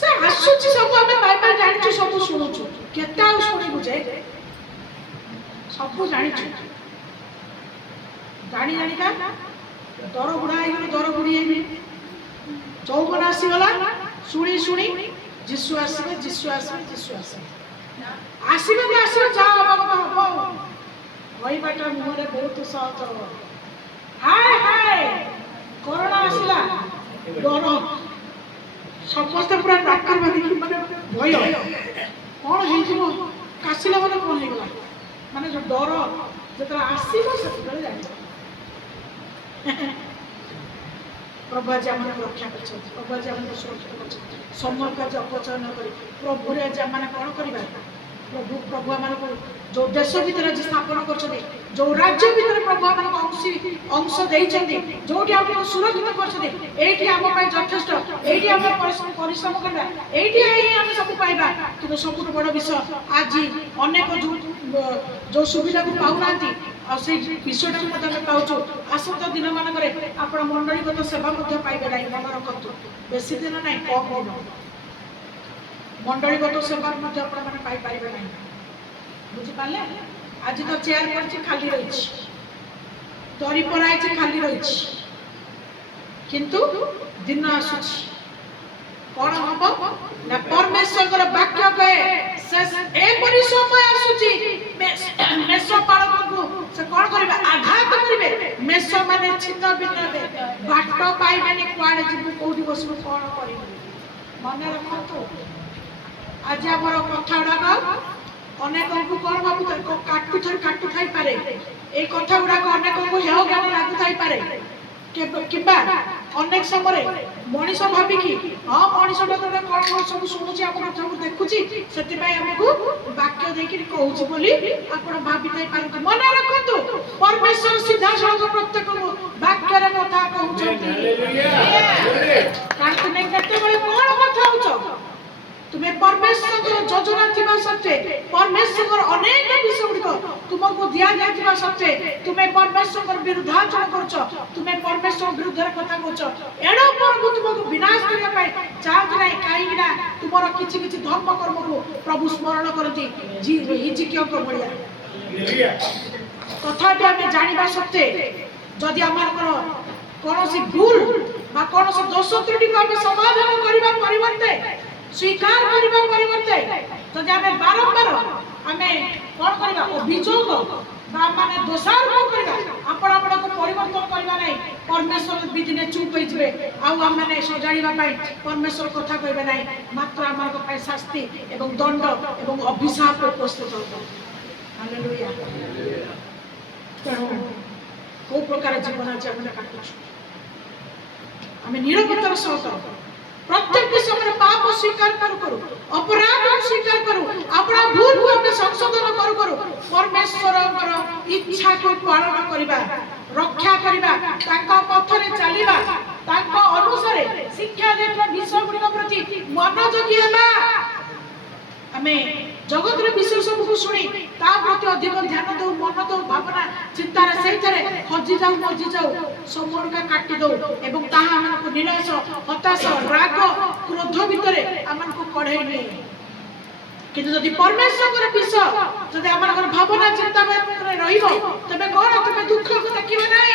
से आसुची सब हमें बाइबल जानिछु सब सुनुछु केते आ सुनिबु जे सब जानिछु जानी जानी का दर बुढ़ा हे दर बुढ़ी हे चौबन आसी गला सुनी सुनी जिसु आसीबे जिसु आसीबे जिसु आसीबे आसीबे जे आसीबे जा बाबा हो वही बाटा मुहरे बहुत सहज हाय हाय कोरोना आसीला डर समस्त पूरा डाक्टर माने माने भय कौन हेजिबो कासिला माने कौन हेगला माने जो डर जेतरा आसीबो से बेले जाय प्रभु आज हमन रक्षा करछ प्रभु आज हमन सुरक्षित करछ समय का अपचय न करी प्रभु रे आज हमन कोन करिबा प्रभु प्रभु हमन को जो देश भीतर आज स्थापन करछथि जो राज्य भीतर प्रभु हमन अंश देइछथि जोटी हमन सुरक्षित करछथि एठी हम पय यथेष्ट एठी हम परिश्रम करबा एठी हम सब पाइबा किंतु सबुठ बड़ विषय आज अनेक जो सुविधा को पाउनांती आ से विषयटा मते हम पाउछु आसंता दिन मानकरे आपण मंडलीगत सेवा मध्य पाइबे नाही मन रखतु बेसी दिन नाही कम दिन मंडलीगत सेवा मध्य आपण माने पाइ पाइबे नाही बुझि पाले। आज तो चेयर पड़छि खाली रहिछि तरी पराइछि खाली रहिछि किंतु दिन आसुछि कोन हबो ना परमेश्वर वाक्य कहे ଏପରି ସମୟ ଆସୁଛି ମେଷ ପାଳକଙ୍କୁ ସେ କଣ କରିବେ? ଆଘାତ କରିବେ। ମେଷ ମାନେ ଛିନ୍ନ ଭିନ୍ନ ହେବେ, ବାଟ ପାଇବେନି, କୁଆଡେ ଯିବୁ, କୋଉଠି ବସିବୁ, କଣ କରିବୁ। ମନେ ରଖନ୍ତୁ, ଆଜି ଆମର କଥା ଗୁଡାକ ଅନେକଙ୍କୁ କଣ ଭାବୁଥାଏ, କାଟୁ ଥାଇପାରେ। ଏଇ କଥା ଗୁଡାକ ଅନେକଙ୍କୁ ହେୟ ଜ୍ଞାନ ଲାଗୁଥାଇପାରେ, କିମ୍ବା ଅନେକ ସମୟରେ ମଣିଷ ଭାବିକି ହଁ ମଣିଷଟା କଣ ସବୁ ଶୁଣୁଛି, ଆପଣ ସବୁ ଦେଖୁଛି, ସେଥିପାଇଁ ଆମକୁ ବାକ୍ୟ ଦେଇକି କହୁଛି ବୋଲି ଆପଣ ଭାବିଥାଇପାରନ୍ତି। ମନେ ରଖନ୍ତୁ, ପରମେଶ୍ୱର ସିଧାସଳଖ ପ୍ରତ୍ୟେକଙ୍କୁ ବାକ୍ୟରେ କଥା କହୁଛନ୍ତି। କାରଣ ତୁମେ କେତେବେଳେ କଣ କଥା ହଉଛ? ତୁମେ ପରମେଶ୍ୱରଙ୍କର ଯୋଜନା ଥିବା ସତ୍ତ୍ୱେ, ପରମେଶ୍ୱରଙ୍କର ଅନେକ ବିଷୟ ଗୁଡ଼ିକ ତୁମକୁ ଦିଆଯାଇଥିବା ସତ୍ତ୍ୱେ ତୁମେ ପରମେଶ୍ୱରଙ୍କର ବିରୁଦ୍ଧାଚରଣ କରୁଛ, ତୁମେ ପରମେଶ୍ୱର ବିରୁଦ୍ଧରେ କଥା କହୁଛ। ଏଣୁ ପ୍ରଭୁ ତୁମକୁ ବିନାଶ କରିବା ପାଇଁ ଚାହାନ୍ତି ନାହିଁ, କାହିଁକି ନା ତୁମର କିଛି କିଛି ଧର୍ମ କର୍ମକୁ ପ୍ରଭୁ ସ୍ମରଣ କରନ୍ତି ହିଜିକିୟଙ୍କ ଭଳିଆ। ତଥାପି ଆମେ ଜାଣିବା ସତ୍ତ୍ୱେ ଯଦି ଆମର କୌଣସି ଭୁଲ ବା କୌଣସି ଦୋଷ ତ୍ରୁଟିକୁ ଆମେ ସମାଧାନ କରିବା ପରିବର୍ତ୍ତେ, ସ୍ୱୀକାର କରିବା ପରିବର୍ତ୍ତେ ଯଦି ଆମେ ବାରମ୍ବାର ଆମେ କଣ କରିବା? ଅଭିଯୋଗ ବା ମାନେ ଦୋଷାରୋପ କରିବା, ଆପଣଙ୍କୁ ପରିବର୍ତ୍ତନ କରିବା ନାହିଁ। ପରମେଶ୍ୱର ଦିନେ ଚୁପ୍ ହୋଇଯିବେ, ଆଉ ଆମେ ସଜାଡ଼ିବା ପାଇଁ ପରମେଶ୍ୱର କଥା କହିବେ ନାହିଁ, ମାତ୍ର ଆମ ପାଇଁ ଶାସ୍ତି ଏବଂ ଦଣ୍ଡ ଏବଂ ଅଭିଶାପ ପ୍ରସ୍ତୁତ ହେବ। ହାଲେଲୁୟା। ତେଣୁ କୋଉ ପ୍ରକାର ଜୀବନ ଅଛି ଆମେ କାଟୁଛୁ? ଆମେ ନିରବତାର ସହ प्रत्येक विषय में पाप स्वीकार करू, अपराध स्वीकार करू, अपना भूल को हम संशोधन करू, परमेश्वर इच्छा को पालन करिबा, रक्षा करिबा, ताका पथरे चलिबा, ताका अनुसार शिक्षा देवा विषय गुडी प्रति मनोयोगी हेबा। हमें जगत रे विषय सब को सुनी ता प्रति अधिक ध्यान दो, मन दो, भावना चिंता रे सहितरे हजी जाऊ मजी जाऊ समूह का काटी दो एवं ताहा हमन को निराश, हताश, राग, क्रोध भितरे हमन को कढै नै। किंतु यदि परमेश्वर विषय यदि हमन भावना चिंता में रहिबो, तबे कोन तबे दुख को देखिबे नै,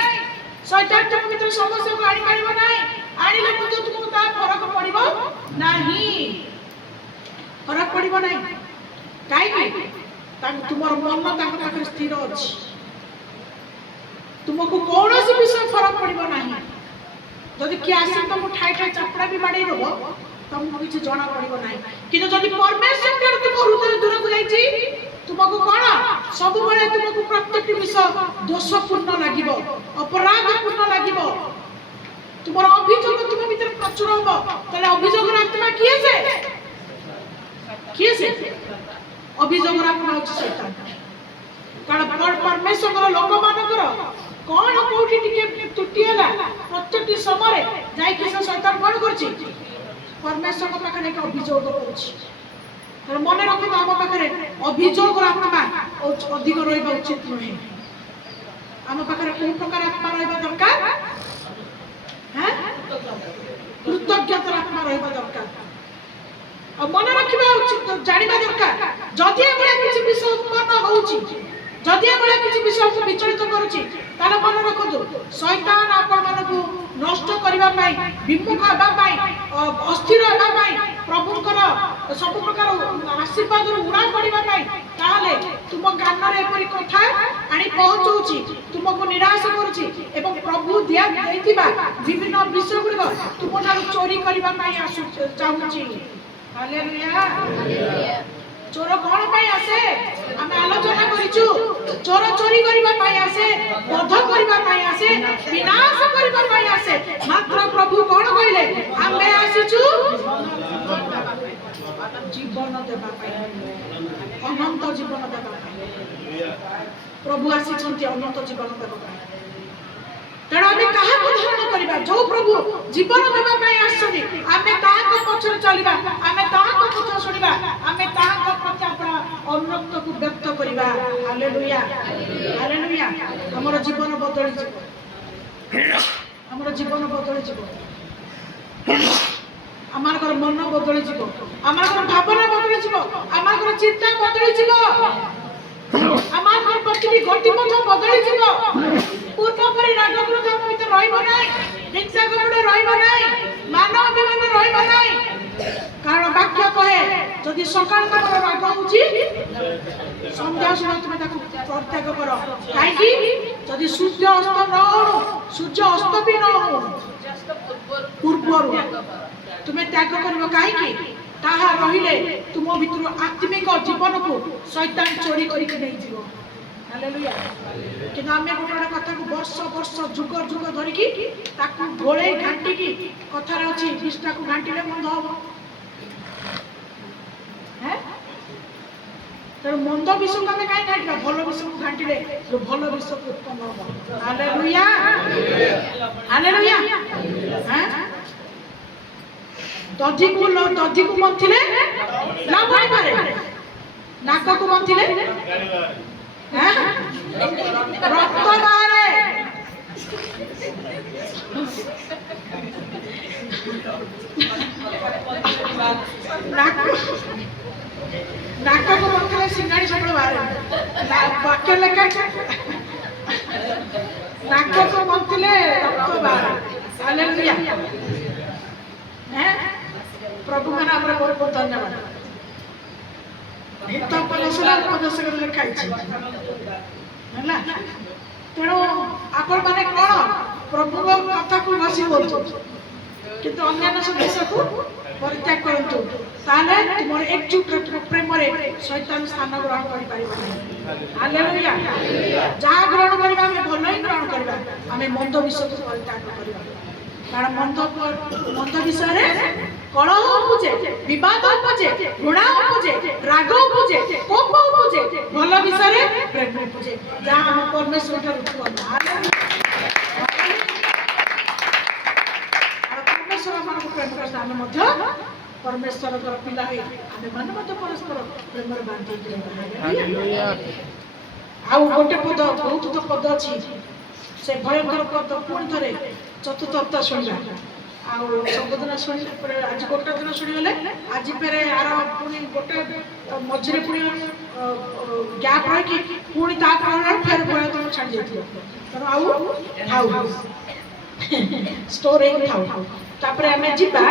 शैतान तुम भीतर समस्या को आनी पारिबो नै, आनिले मते तुमको ता फरक पड़िबो नाही, फरक पड़िबो नै। काहे तुमर मन ताक पाखरे स्थिर अछि, तुमको कौनसी विषय फरक पड़िबो नाही। जदि कि आसी तुम ठाई ठाई चपड़ा भी बाडै देबो तुमको किछ जणा पड़िबो नाही। किंतु जदि परमेश्वर तुम हृदय दूर को जाईची, तुमको कोन सब बेले तुमको प्रत्येक विषय दोषपूर्ण लागिबो, अपराधपूर्ण लागिबो, तुमर अभियोग तुम भीतर प्रचुर होबो। तले अभियोग आत्मा किए से अभियोग आत्मा अछि शैतान। कारण परमेश्वर लोक मानकर कोन कोठी टिके त्रुटि होला, प्रत्येक समय जाई कि शैतान कोन करछि, परमेश्वर को पाखरे एक अभियोग करछि। तर मन रखो हम पाखरे अभियोग आत्मा अधिक रहबा उचित नहे। हम पाखरे कोन प्रकार आत्मा रहबा दरकार, हैं कृतज्ञता आत्मा रहबा दरकार। मन रखा उचित, जाना दरकार जदि किसी विषय उत्पन्न होउची, जदि किसी विषय को विचलित करुची, ताले मन रखो शैतान आपण मानकु नष्ट करबा पाई, विमुख हेबा पाई, अस्थिर हेबा पाई, प्रभुकर सब प्रकार आशीर्वाद उड़ा पड़िबा पाई, ताले तुम कान रे एपरि कथा आनी पहुंचौची, तुमको निराश करूची एवं प्रभु दिया दैतिबा विभिन्न विषय गुडी तुम ठारू चोरी करबा पाई आसु चाहूची। हालेलुया। चोर कोन पाई आसे, हम आलोचना करिछु। चोर चोरी करबा पाई आसे, बध करबा पाई आसे, विनाश करबा पाई आसे। मात्र प्रभु कोन कइले, हमें आसीछु जीवन देबा पाई, अनंत जीवन देबा पाई। प्रभु आसीछन्ति अनंत जीवन देबा पाई। तेणु आम क्या धारण करवा, जो प्रभु जीवन देवा आसछन्ति आमे ताहाको पछरे चलिबा, आमे ताहाको कथा सुनिबा, आमे ताहाको प्रति अपना अनुरक्त को व्यक्त करबा। Hallelujah, hallelujah. हमर जीवन बदली जीव, हमर जीवन बदली जीव, আমার মন বদলি যাব, আমার ভাবনা বদলি যাব, আমার চিন্তা বদলি যাব, আমার প্রতিটি গতিপথ বদলি যাব। পূর্ব পরি রাগ ক্রোধ আমার ভিতরে রহিব নাই, হিংসা কপট রহিব নাই, মান অভিমান রহিব নাই। কারণ বাক্য কহে যদি সকাল তোমার রাগ হচ্ছে সন্ধ্যা সময় তুমি তাকে পরিত্যাগ কর কাইকি যদি সূর্য অস্ত ন সূর্য অস্ত বি ন পূর্বরু তুমি ত্যাগ করিব কাইকি তাহা রহিলে তুম ভিতর আত্মিক জীবনকু শয়তান চোরি করিকে নেইଯିବ হালেলুয়া কিন্তু আমি গোটে গোটে কথাକୁ ବର୍ଷ ବର୍ଷ ଯୁଗ ଯୁଗ ଧରିକି ତାକୁ ଘୋଳେଇ ଘାଣ୍ଟିକି କଥାରେ ଅଛି ବିଷ୍ଠାକୁ ଘାଣ୍ଟିଲେ ମନ୍ଦ ହବ ତେଣୁ ମନ୍ଦ ବିଷୟକୁ ଆମେ କାହିଁ ଘାଣ୍ଟିବା ଭଲ ବିଷୟକୁ ଘାଣ୍ଟିଲେ ଭଲ ବିଷୟକୁ ଉତ୍ପନ୍ନ ହବ ହାଲେଲୁୟା ହାଲେଲୁୟା ଦଧିକୁ ମନ୍ଥିଲେ ଲାଭ ହେଇପାରେ ନାକକୁ ମନ୍ଥିଲେ ରକ୍ତ ବାହାରେ ନାକକୁ ମନ୍ଥିଲେ ସିଙ୍ଗାଣି ସବୁବେଳେ ବାହାରେ ବାକ୍ୟ ଲେଖା ନାକକୁ ମନ୍ଥିଲେ ରକ୍ତ ବାହାରେ ହାଲେଲୁୟା ପ୍ରଭୁ ମାନେ ଆମର ବହୁତ ବହୁତ ଧନ୍ୟବାଦ ହିତ ଉପଦେଶ ଲେଖା ହେଇଛି ହେଲା ତେଣୁ ଆପଣ ମାନେ କଣ ପ୍ରଭୁଙ୍କ କଥାକୁ ବସି ବୋଲୁଛୁ କିନ୍ତୁ ଅନ୍ୟାନ୍ୟ ସଦସ୍ୟକୁ ପରିତ୍ୟାଗ କରନ୍ତୁ ତାହେଲେ ତୁମର ଏକଜୁଟ ପ୍ରେମରେ ଶୈତାନ ସ୍ଥାନ ଗ୍ରହଣ କରିପାରିବ ହାଲେଲୁୟା ଯାହା ଗ୍ରହଣ କରିବା ଆମେ ଭଲ ହିଁ ଗ୍ରହଣ କରିବା ଆମେ ମନ୍ଦ ବିଷୟକୁ ପରିତ୍ୟାଗ କରିବା କାରଣ ମନ୍ଦ ବିଷୟରେ କଳହ ଉପଜେ ବିବାଦ ଉପଜେ ଘୃଣା ଉପଜେ ରାଗ ଉପଜେ କୋପ ଉପଜେ ଭଲ ବିଷୟରେ ପ୍ରେମ ଉପଜେ ଯାହା ଆମ ପରମେଶ୍ୱର ଠାରୁ ଉତ୍ପନ୍ନ ପରମେଶ୍ୱର ଆମକୁ ପ୍ରେମ କରିଥାନ୍ତି ଆମେ ମଧ୍ୟ ପରମେଶ୍ୱରଙ୍କର ପିଲା ହେଇ ଆମେ ମାନେ ମଧ୍ୟ ପରସ୍ପର ପ୍ରେମରେ ବାନ୍ଧି ଆଉ ଗୋଟେ ପଦ ବହୁତ ପଦ ଅଛି ସେ ଭୟଙ୍କର ପଦ ପୁଣି ଥରେ ଚତୁର୍ଥ ହପ୍ତାହ ଶୁଣିବା ଆଉ ସବୁଦିନ ଶୁଣିଲେ ପରେ ଆଜି ଗୋଟେ ଦିନ ଶୁଣିଗଲେ ଆଜି ଫେରେ ଆର ପୁଣି ଗୋଟେ ମଝିରେ ପୁଣି ଗ୍ୟାପ୍ ରହିକି ପୁଣି ତାପରେ ଫେର ଭୟ ତମକୁ ଛାଡ଼ି ଯାଇଥିବ ତେଣୁ ଆଉ ଷ୍ଟୋର ହେଇକି ଥାଉ ତାପରେ ଆମେ ଯିବା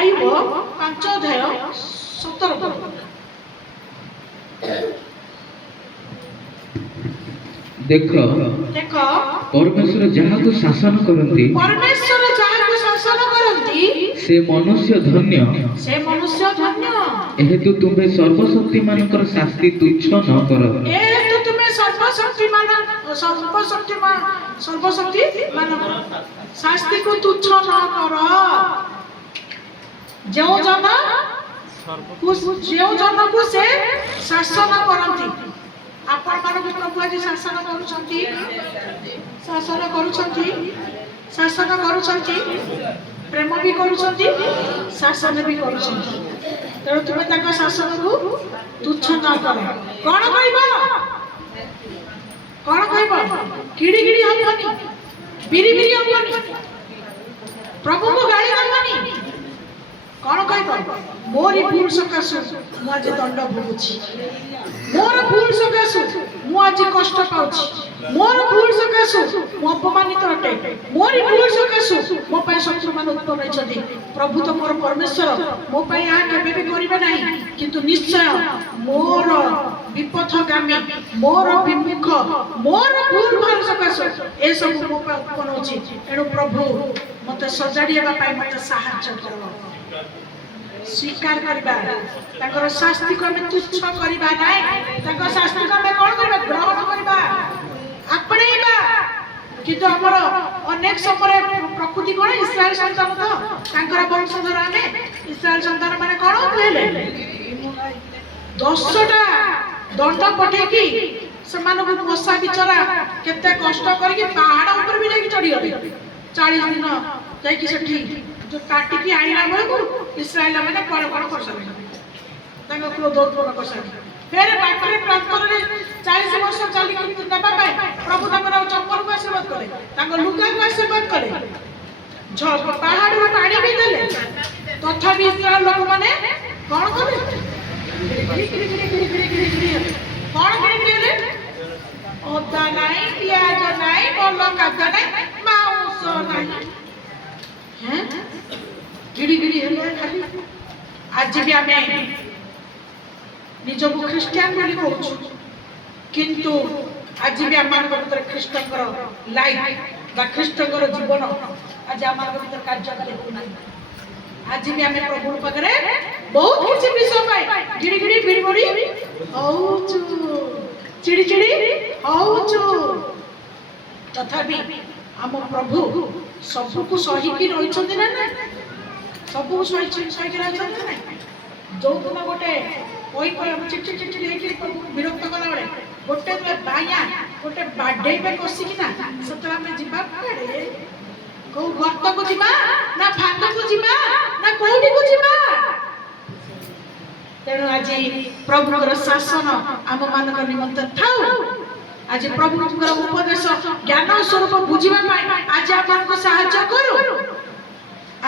ଆୟୁବ 5 ଅଧ୍ୟାୟ 17 ପଦ ଦେଖ ପରମେଶ୍ୱର ଯାହାକୁ ଶାସନ କରନ୍ତି ସେ ମନୁଷ୍ୟ ଧନ୍ୟ ଏହେତୁ ତୁମେ ସର୍ବଶକ୍ତି ମାନଙ୍କର ଶାସ୍ତି ତୁଚ୍ଛ ନ କର ସର୍ବଶକ୍ତି ଶାସ୍ତିକୁ ତୁଚ୍ଛ ନ କର ଯେଉଁ ଜନକୁ ସେ ଶାସନ କରନ୍ତି ଆପଣ ମାନଙ୍କୁ ପ୍ରଭୁ ଆଜି ଶାସନ କରୁଛନ୍ତି ପ୍ରେମ ବି କରୁଛନ୍ତି ଶାସନ ବି କରୁଛନ୍ତି ତେଣୁ ତୁମେ ତାଙ୍କ ଶାସନକୁ ତୁଚ୍ଛ ନ କର କଣ କହିବ କିଡି ହବନି ବିରି ହବନି ପ୍ରଭୁଙ୍କୁ ଗାଳି ଦବନି କଣ କହିବ ମୋରି ଭୁଲ ସକାଶୁ ମୁଁ ଆଜି ଦଣ୍ଡ ଭୋଗୁଛି ମୋର ଭୁଲ ସକାଶୁ ମୁଁ ଆଜି କଷ୍ଟ ପାଉଛି ମୋର ଭୁଲ ସକାଶୁ ମୁଁ ଅପମାନିତ ଅଟେ ମୋରି ଭୁଲ ସକାଶୁ ମୋ ପାଇଁ ଶତ୍ରୁମାନେ ଉତ୍ପନ୍ନ ହୋଇଛନ୍ତି ପ୍ରଭୁ ତ ମୋର ପରମେଶ୍ୱର ମୋ ପାଇଁ ଏହା କେବେ ବି କରିବେ ନାହିଁ କିନ୍ତୁ ନିଶ୍ଚୟ ମୋର ବିପଥଗାମୀ ମୋର ବିମୁଖ ମୋର ଭୁଲ ଭଲ ସକାଶୁ ଏସବୁ ମୋ ପାଇଁ ଉତ୍ପନ୍ନ ହେଉଛି ଏଣୁ ପ୍ରଭୁ ମୋତେ ସଜାଡ଼ି ହେବା ପାଇଁ ମୋତେ ସାହାଯ୍ୟ କର ସ୍ୱୀକାର କରିବା ତାଙ୍କର ଶାସ୍ତିକୁ ଆମେ ତୁଚ୍ଛ କରିବା ନାହିଁ ତାଙ୍କ ଶାସ୍ତିକୁ ଆମେ କଣ କରିବା ଗ୍ରହଣ କରିବା ଆପଣେଇବା କିନ୍ତୁ ଆମର ଅନେକ ସମୟରେ ପ୍ରକୃତି କଣ ଇସ୍ରାଏଲ ସନ୍ତାନ ତ ତାଙ୍କର ବଂଶଧର ଆମେ ଇସ୍ରାଏଲ ସନ୍ତାନ ମାନେ କଣ ହେଲେ 10ଟା ଦଣ୍ଡ ପଠେଇକି ସେମାନଙ୍କୁ ମଶା ବିଚରା କେତେ କଷ୍ଟ କରିକି ପାହାଡ ଉପରେ ବି ଯାଇକି ଚଢିଗଲେ 40 ଦିନ ଯାଇକି ସେଠି କାଟିକି ଆଣିଲା ବେଳକୁ ଇସ୍ରାଏଲ ମାନେ କଣ କରିସାରିଲେ ତାଙ୍କ କ୍ରୋଧ ଉତ୍ପନ୍ନ କରିସାରିଲେ ଫେରେ ବାଟରେ ପ୍ରାନ୍ତରରେ 40 ବର୍ଷ ଚାଲିକି ନେବା ପାଇଁ ପ୍ରଭୁ ତାଙ୍କର ଚପଲକୁ ଆଶୀର୍ବାଦ କଲେ ତାଙ୍କ ଲୁଗାକୁ ଆଶୀର୍ବାଦ କଲେ ପାହାଡରୁ ପାଣି ବି ଦେଲେ ତଥାପି ଇସ୍ରାଏଲ ଲୋକମାନେ କଣ କଲେ କଣ ହେଲେ ଅଦା ନାହିଁ ପିଆଜ ନାହିଁ ଭଲ ଖାଦ୍ୟ ନାହିଁ ମାଉଁସ ନାହିଁ गिड़ी गिड़ी हेले खाली आज भी आमे निजको ख्रिस्टियान बोली कहूँ किंतु आज भी आम भीतर ख्रीष्टर लाइफ बा ख्रीष्टर जीवन आज आम भीतर कार्यकारी होना आज भी आम प्रभु पाखे बहुत किसी विषय पाए गिड़ी गिड़ी बिड़ी बड़ी होचु चिड़ी चिड़ी होचु तथापि आम प्रभु सबको सहीकि रही ना ना सबको सहीकि रही ना जो दिन गोटे चिड़चिड़ चिड़चिड़ विरक्त कला बेले गोटे बाया गोटे बाडे कषिकिना से कौ गर्त को जीवा ना फांद को जीवा ना कौटी को जीवा तेणु आज प्रभुर शासन आम मान निमंत था आज प्रभुर उपदेश ज्ञान स्वरूप बुझा आज आम साहाय्य करू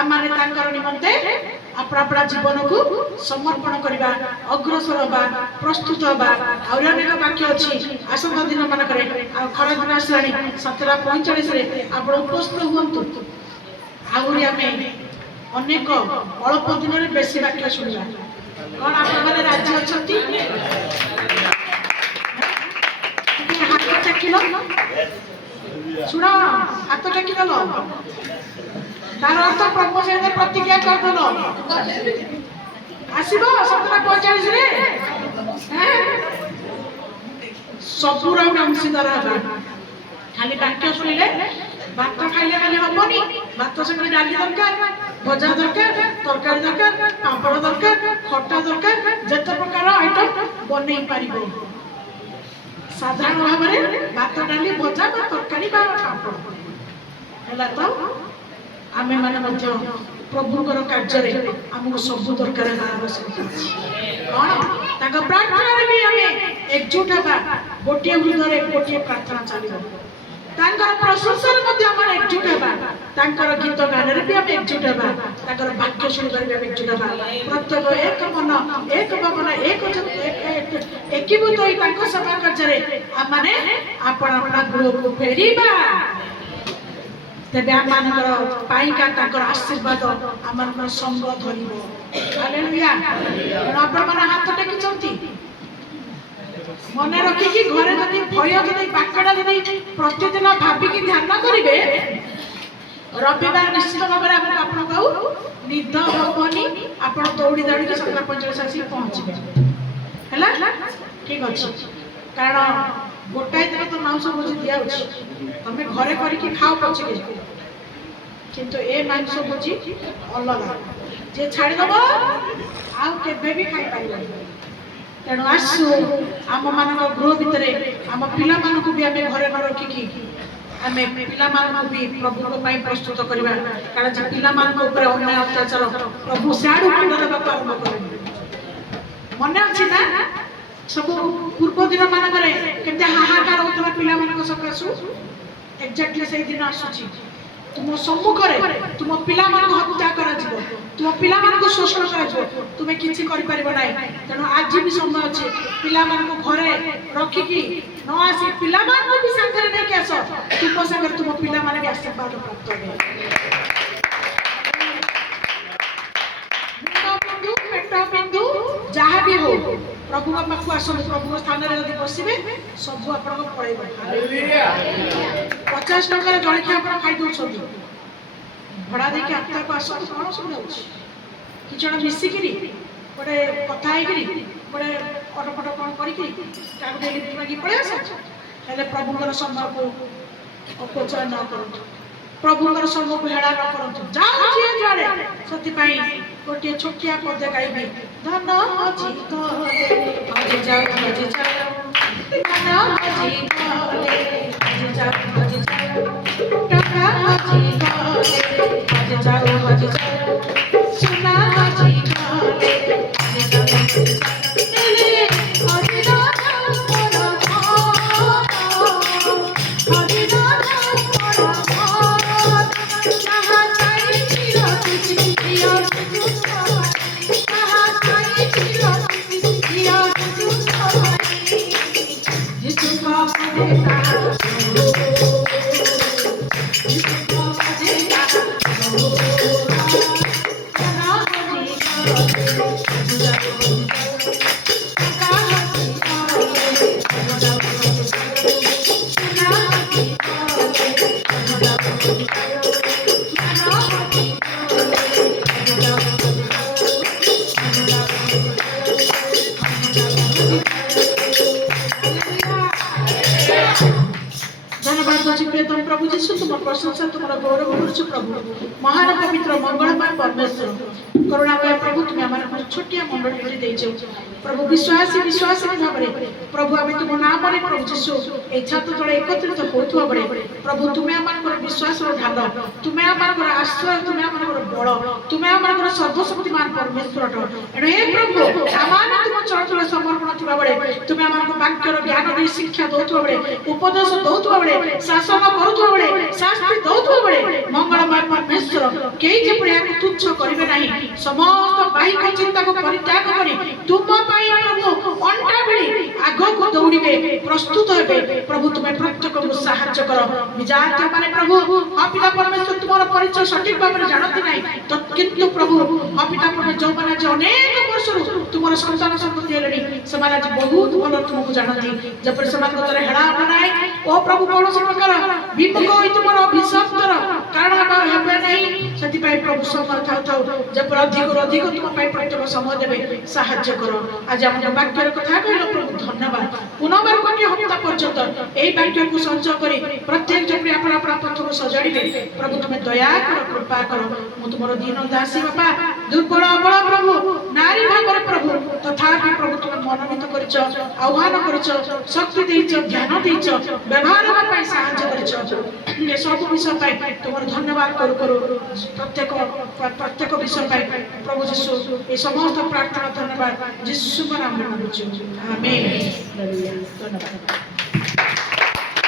आम निमंते अपना जीवन को समर्पण करवा अग्रसर हवा प्रस्तुत हवा और अनेक वाक्य अच्छी आसंता दिन मानक खरा दिन आसला 7:45 आप उपस्थित हूँ आहरी आम अनेक अल्प दिन में बेसी वाक्य शुणा कौन आप राजी अच्छा हाथ टेकिल शुण हाथ टेकिदेल तार अर्थ प्रभु सहित प्रतिज्ञा करदेल आसब 7:45 सबूर अंशीदार हवा खाली वाक्य शुणिले भात खाइले खाली हमनी भात संगे डाली दरकार भजा दरकार तरकारी दरकार पापड़ दरकार खटा दरकार जत प्रकार आइटम बनै पारिबो साधारण भाव में भात डाली भजा बा तरकारी बा पापड़ हैला तो आमे माने मध्य प्रभुकर कार्य आमको सब दरकार आवश्यकता अछि कौन ताका प्रार्थना भी आमे एकजुट हबा गोटे हृदय गोटे प्रार्थना चलिबो तांकर प्रशंसा मध्ये आम एकजुट हबा तांकर गीत गान रे भी आम एकजुट हबा तांकर वाक्य सुनकर भी आम एकजुट हबा प्रत्येक एक मन एक भावना एकीभूत होई तांको सेवा कार्य आम माने आपण अपना गृह को फेरिबा तेबे आम मानकर पाइका तांकर आशीर्वाद आम मानकर संग धरिबो हालेलुया आपण माने हाथ टेकिचंती मन रखिकी घरे जदि भय जदि पाकड़ा जदि प्रतिदिन भाविकी ध्यान करेंगे रविवार निश्चित भाव में आपको निद हेनी आप दौड़ी दौड़ी 7:45 आसी पहुँचे है ठीक अच्छे कारण गोटाए दिन तो मांस भोजी दिया तुम घरे करके खाओ पचे किंतु ए मांस भोजी अलग जे छाड़देव आउ केबे भी खाई पार तेणु आसु आम मान गृह भितर आम पिला मानक भी आम घरे न रखिकी आम पिला मानक भी प्रभु प्रस्तुत करवा कारण जे पिला मानक ऊपर अन्याय अत्याचार प्रभु सियाड़ू मुंड देवा आरंभ कर मन अच्छी ना सब पूर्व दिन मानक केते हाहाकार होता पिला मानक सकाशु एक्जाक्टली से दिन आसुची तुम सम्मुखें तुम पिला हत्या कर तुम पिला शोषण कर तुम किसी तेणु आज भी समय अच्छे पिला घरे रखिकी न आसी पिला भी साथ नहीं आस तुम सागर तुम पिला भी आशीर्वाद प्राप्त पेट बिंदु जहाँ भी हो प्रभु पाखु आस प्रभु स्थान में जब बसवे सब आप 50 टंकार जलखिया आप खाई दौरान भड़ा देके आत्मा को आस कौन सुविधा कि जन मिसिकी गोटे कथा गोटे पटपट कौन करके मांगी पड़े आस प्रभुर समय को अपचय न करूँ प्रभुर समय को हेड़ा न करूँ जाए से गोटे छोटिया पद गाइबी धन କରୁଛି ପ୍ରିୟତମ ପ୍ରଭୁ ଯୀଶୁ ତୁମ ପ୍ରଶଂସା ତୁମର ଗୌରବ କରୁଛୁ ପ୍ରଭୁ ମହାନ ପବିତ୍ର ମଙ୍ଗଳମୟ ପରମେଶ୍ୱର କରୁଣାମୟ ପ୍ରଭୁ ତୁମେ ଆମମାନଙ୍କୁ ଛୋଟିଆ ମଣ୍ଡଳୀଟି ଦେଇଛ ପ୍ରଭୁ ବିଶ୍ୱାସୀ ଭାବରେ ପ୍ରଭୁ ଆମେ ତୁମ ନାମରେ ପ୍ରଭୁ ଯୀଶୁ এই ଛାତ ତଳେ ଏକତ୍ରିତ ହେଉଥିବା ବେଳେ ପ୍ରଭୁ ତୁମେ ଆମମାନଙ୍କର ବିଶ୍ୱାସର ଢାଲ ତୁମେ ଆମମାନଙ୍କର ଆଶ୍ରୟ ତୁମେ ଆମମାନଙ୍କର ବଳ ତୁମେ ଆମମାନଙ୍କର ସର୍ବଶକ୍ତିମାନ ପରମେଶ୍ୱର ଏଣୁ ହେ ପ୍ରଭୁ ଆମମାନେ ତୁମ ଚଳଚଳ ସମର୍ପଣ ଥିବା ବେଳେ ତୁମେ ଆମମାନଙ୍କୁ ବାକ୍ୟର ଜ୍ଞାନ ଦେଇ ଶିକ୍ଷା ଦେଉଥିବା ବେଳେ ଉପଦେଶ ଦେଉଥିବା ବେଳେ ଶାସନ କରୁଥିବା ବେଳେ ଶାସ୍ତି ଦେଉଥିବା ବେଳେ ମଙ୍ଗଳମୟ ପରମେଶ୍ୱର କେହି ଯେପରି ଏହାକୁ ତୁଚ୍ଛ କରିବେ ନାହିଁ ସମସ୍ତ ବାହିକ ଚିନ୍ତାକୁ ପରିତ୍ୟାଗ କରି ତୁମ ପାଇଁ ପ୍ରଭୁ ଅଣ୍ଟା ଭିଡ଼ି ଆଗକୁ ଦୌଡ଼ିବେ ପ୍ରସ୍ତୁତ ହେବେ ପ୍ରଭୁ ତୁମେ ପ୍ରତ୍ୟେକଙ୍କୁ ସାହାଯ୍ୟ କର ବିଜାତୀୟ ମାନେ ପ୍ରଭୁ ହଁ ପିତା ପରମେଶ୍ୱର ତୁମର ପରିଚୟ ସଠିକ ଭାବରେ ଜାଣନ୍ତି ନାହିଁ କିନ୍ତୁ ପ୍ରଭୁ ହଁ ପିତା ପରମେଶ୍ୱର ଯେଉଁମାନେ ଆଜି ଅନେକ ବର୍ଷରୁ ତୁମର ସନ୍ତାନ ସନ୍ତତି ହେଲେଣି ସେମାନେ ଆଜି ବହୁତ ଭଲ ତୁମକୁ ଜାଣନ୍ତି ଯେପରି ସେମାନଙ୍କ ଦ୍ୱାରା ହେଳା ହେବ ନାହିଁ ଓ ପ୍ରଭୁ କୌଣସି ପ୍ରକାର ବିମୁଖ ହୋଇ ତୁମର ଅଭିଶପ୍ତର କାରଣ ହେବେ ନାହିଁ ସେଥିପାଇଁ ପ୍ରଭୁ ସମୟ ଥାଉ ଥାଉ ଯେପରି ଅଧିକରୁ ଅଧିକ ତୁମ ପାଇଁ ପ୍ରତ୍ୟେକ ସମୟ ଦେବେ ସାହାଯ୍ୟ କର ଆଜି ଆମର ବାକ୍ୟର କଥା କହିଲ ପ୍ରଭୁ ଧନ୍ୟବାଦ ପୁନର୍ବାର ଗୋଟିଏ ହପ୍ତା ପର୍ଯ୍ୟନ୍ତ এই ବାକ୍ୟକୁ ସଞ୍ଚୟ କରି ପ୍ରତ୍ୟେକ ଯେପରି ଆପଣ ପଥକୁ ସଜାଡ଼ିବେ ପ୍ରଭୁ ତୁମେ ଦୟା କର କୃପା କର ମୁଁ ତୁମର ଦୀନ ଦାସୀ ବାପା ଦୁର୍ବଳ ଅବଳ ପ୍ରଭୁ ନାରୀ ଭାବରେ ପ୍ରଭୁ ତଥାପି ପ୍ରଭୁ ତୁମେ ମନୋନୀତ କରିଛ ଆହ୍ୱାନ କରିଛ ଶକ୍ତି ଦେଇଛ ଜ୍ଞାନ ଦେଇଛ ବ୍ୟବହାର ହେବା ପାଇଁ ସାହାଯ୍ୟ କରିଛ ଏ ସବୁ ବିଷୟ ପାଇଁ ତୁମର ଧନ୍ୟବାଦ କରୁ କରୁ ପ୍ରତ୍ୟେକ ବିଷୟ ପାଇଁ ପ୍ରଭୁ ଯୀଶୁ এই সমস্ত প্রার্থনা ধন্যবাদ যিশুর নামে মাগুছি আমেন ধন্যবাদ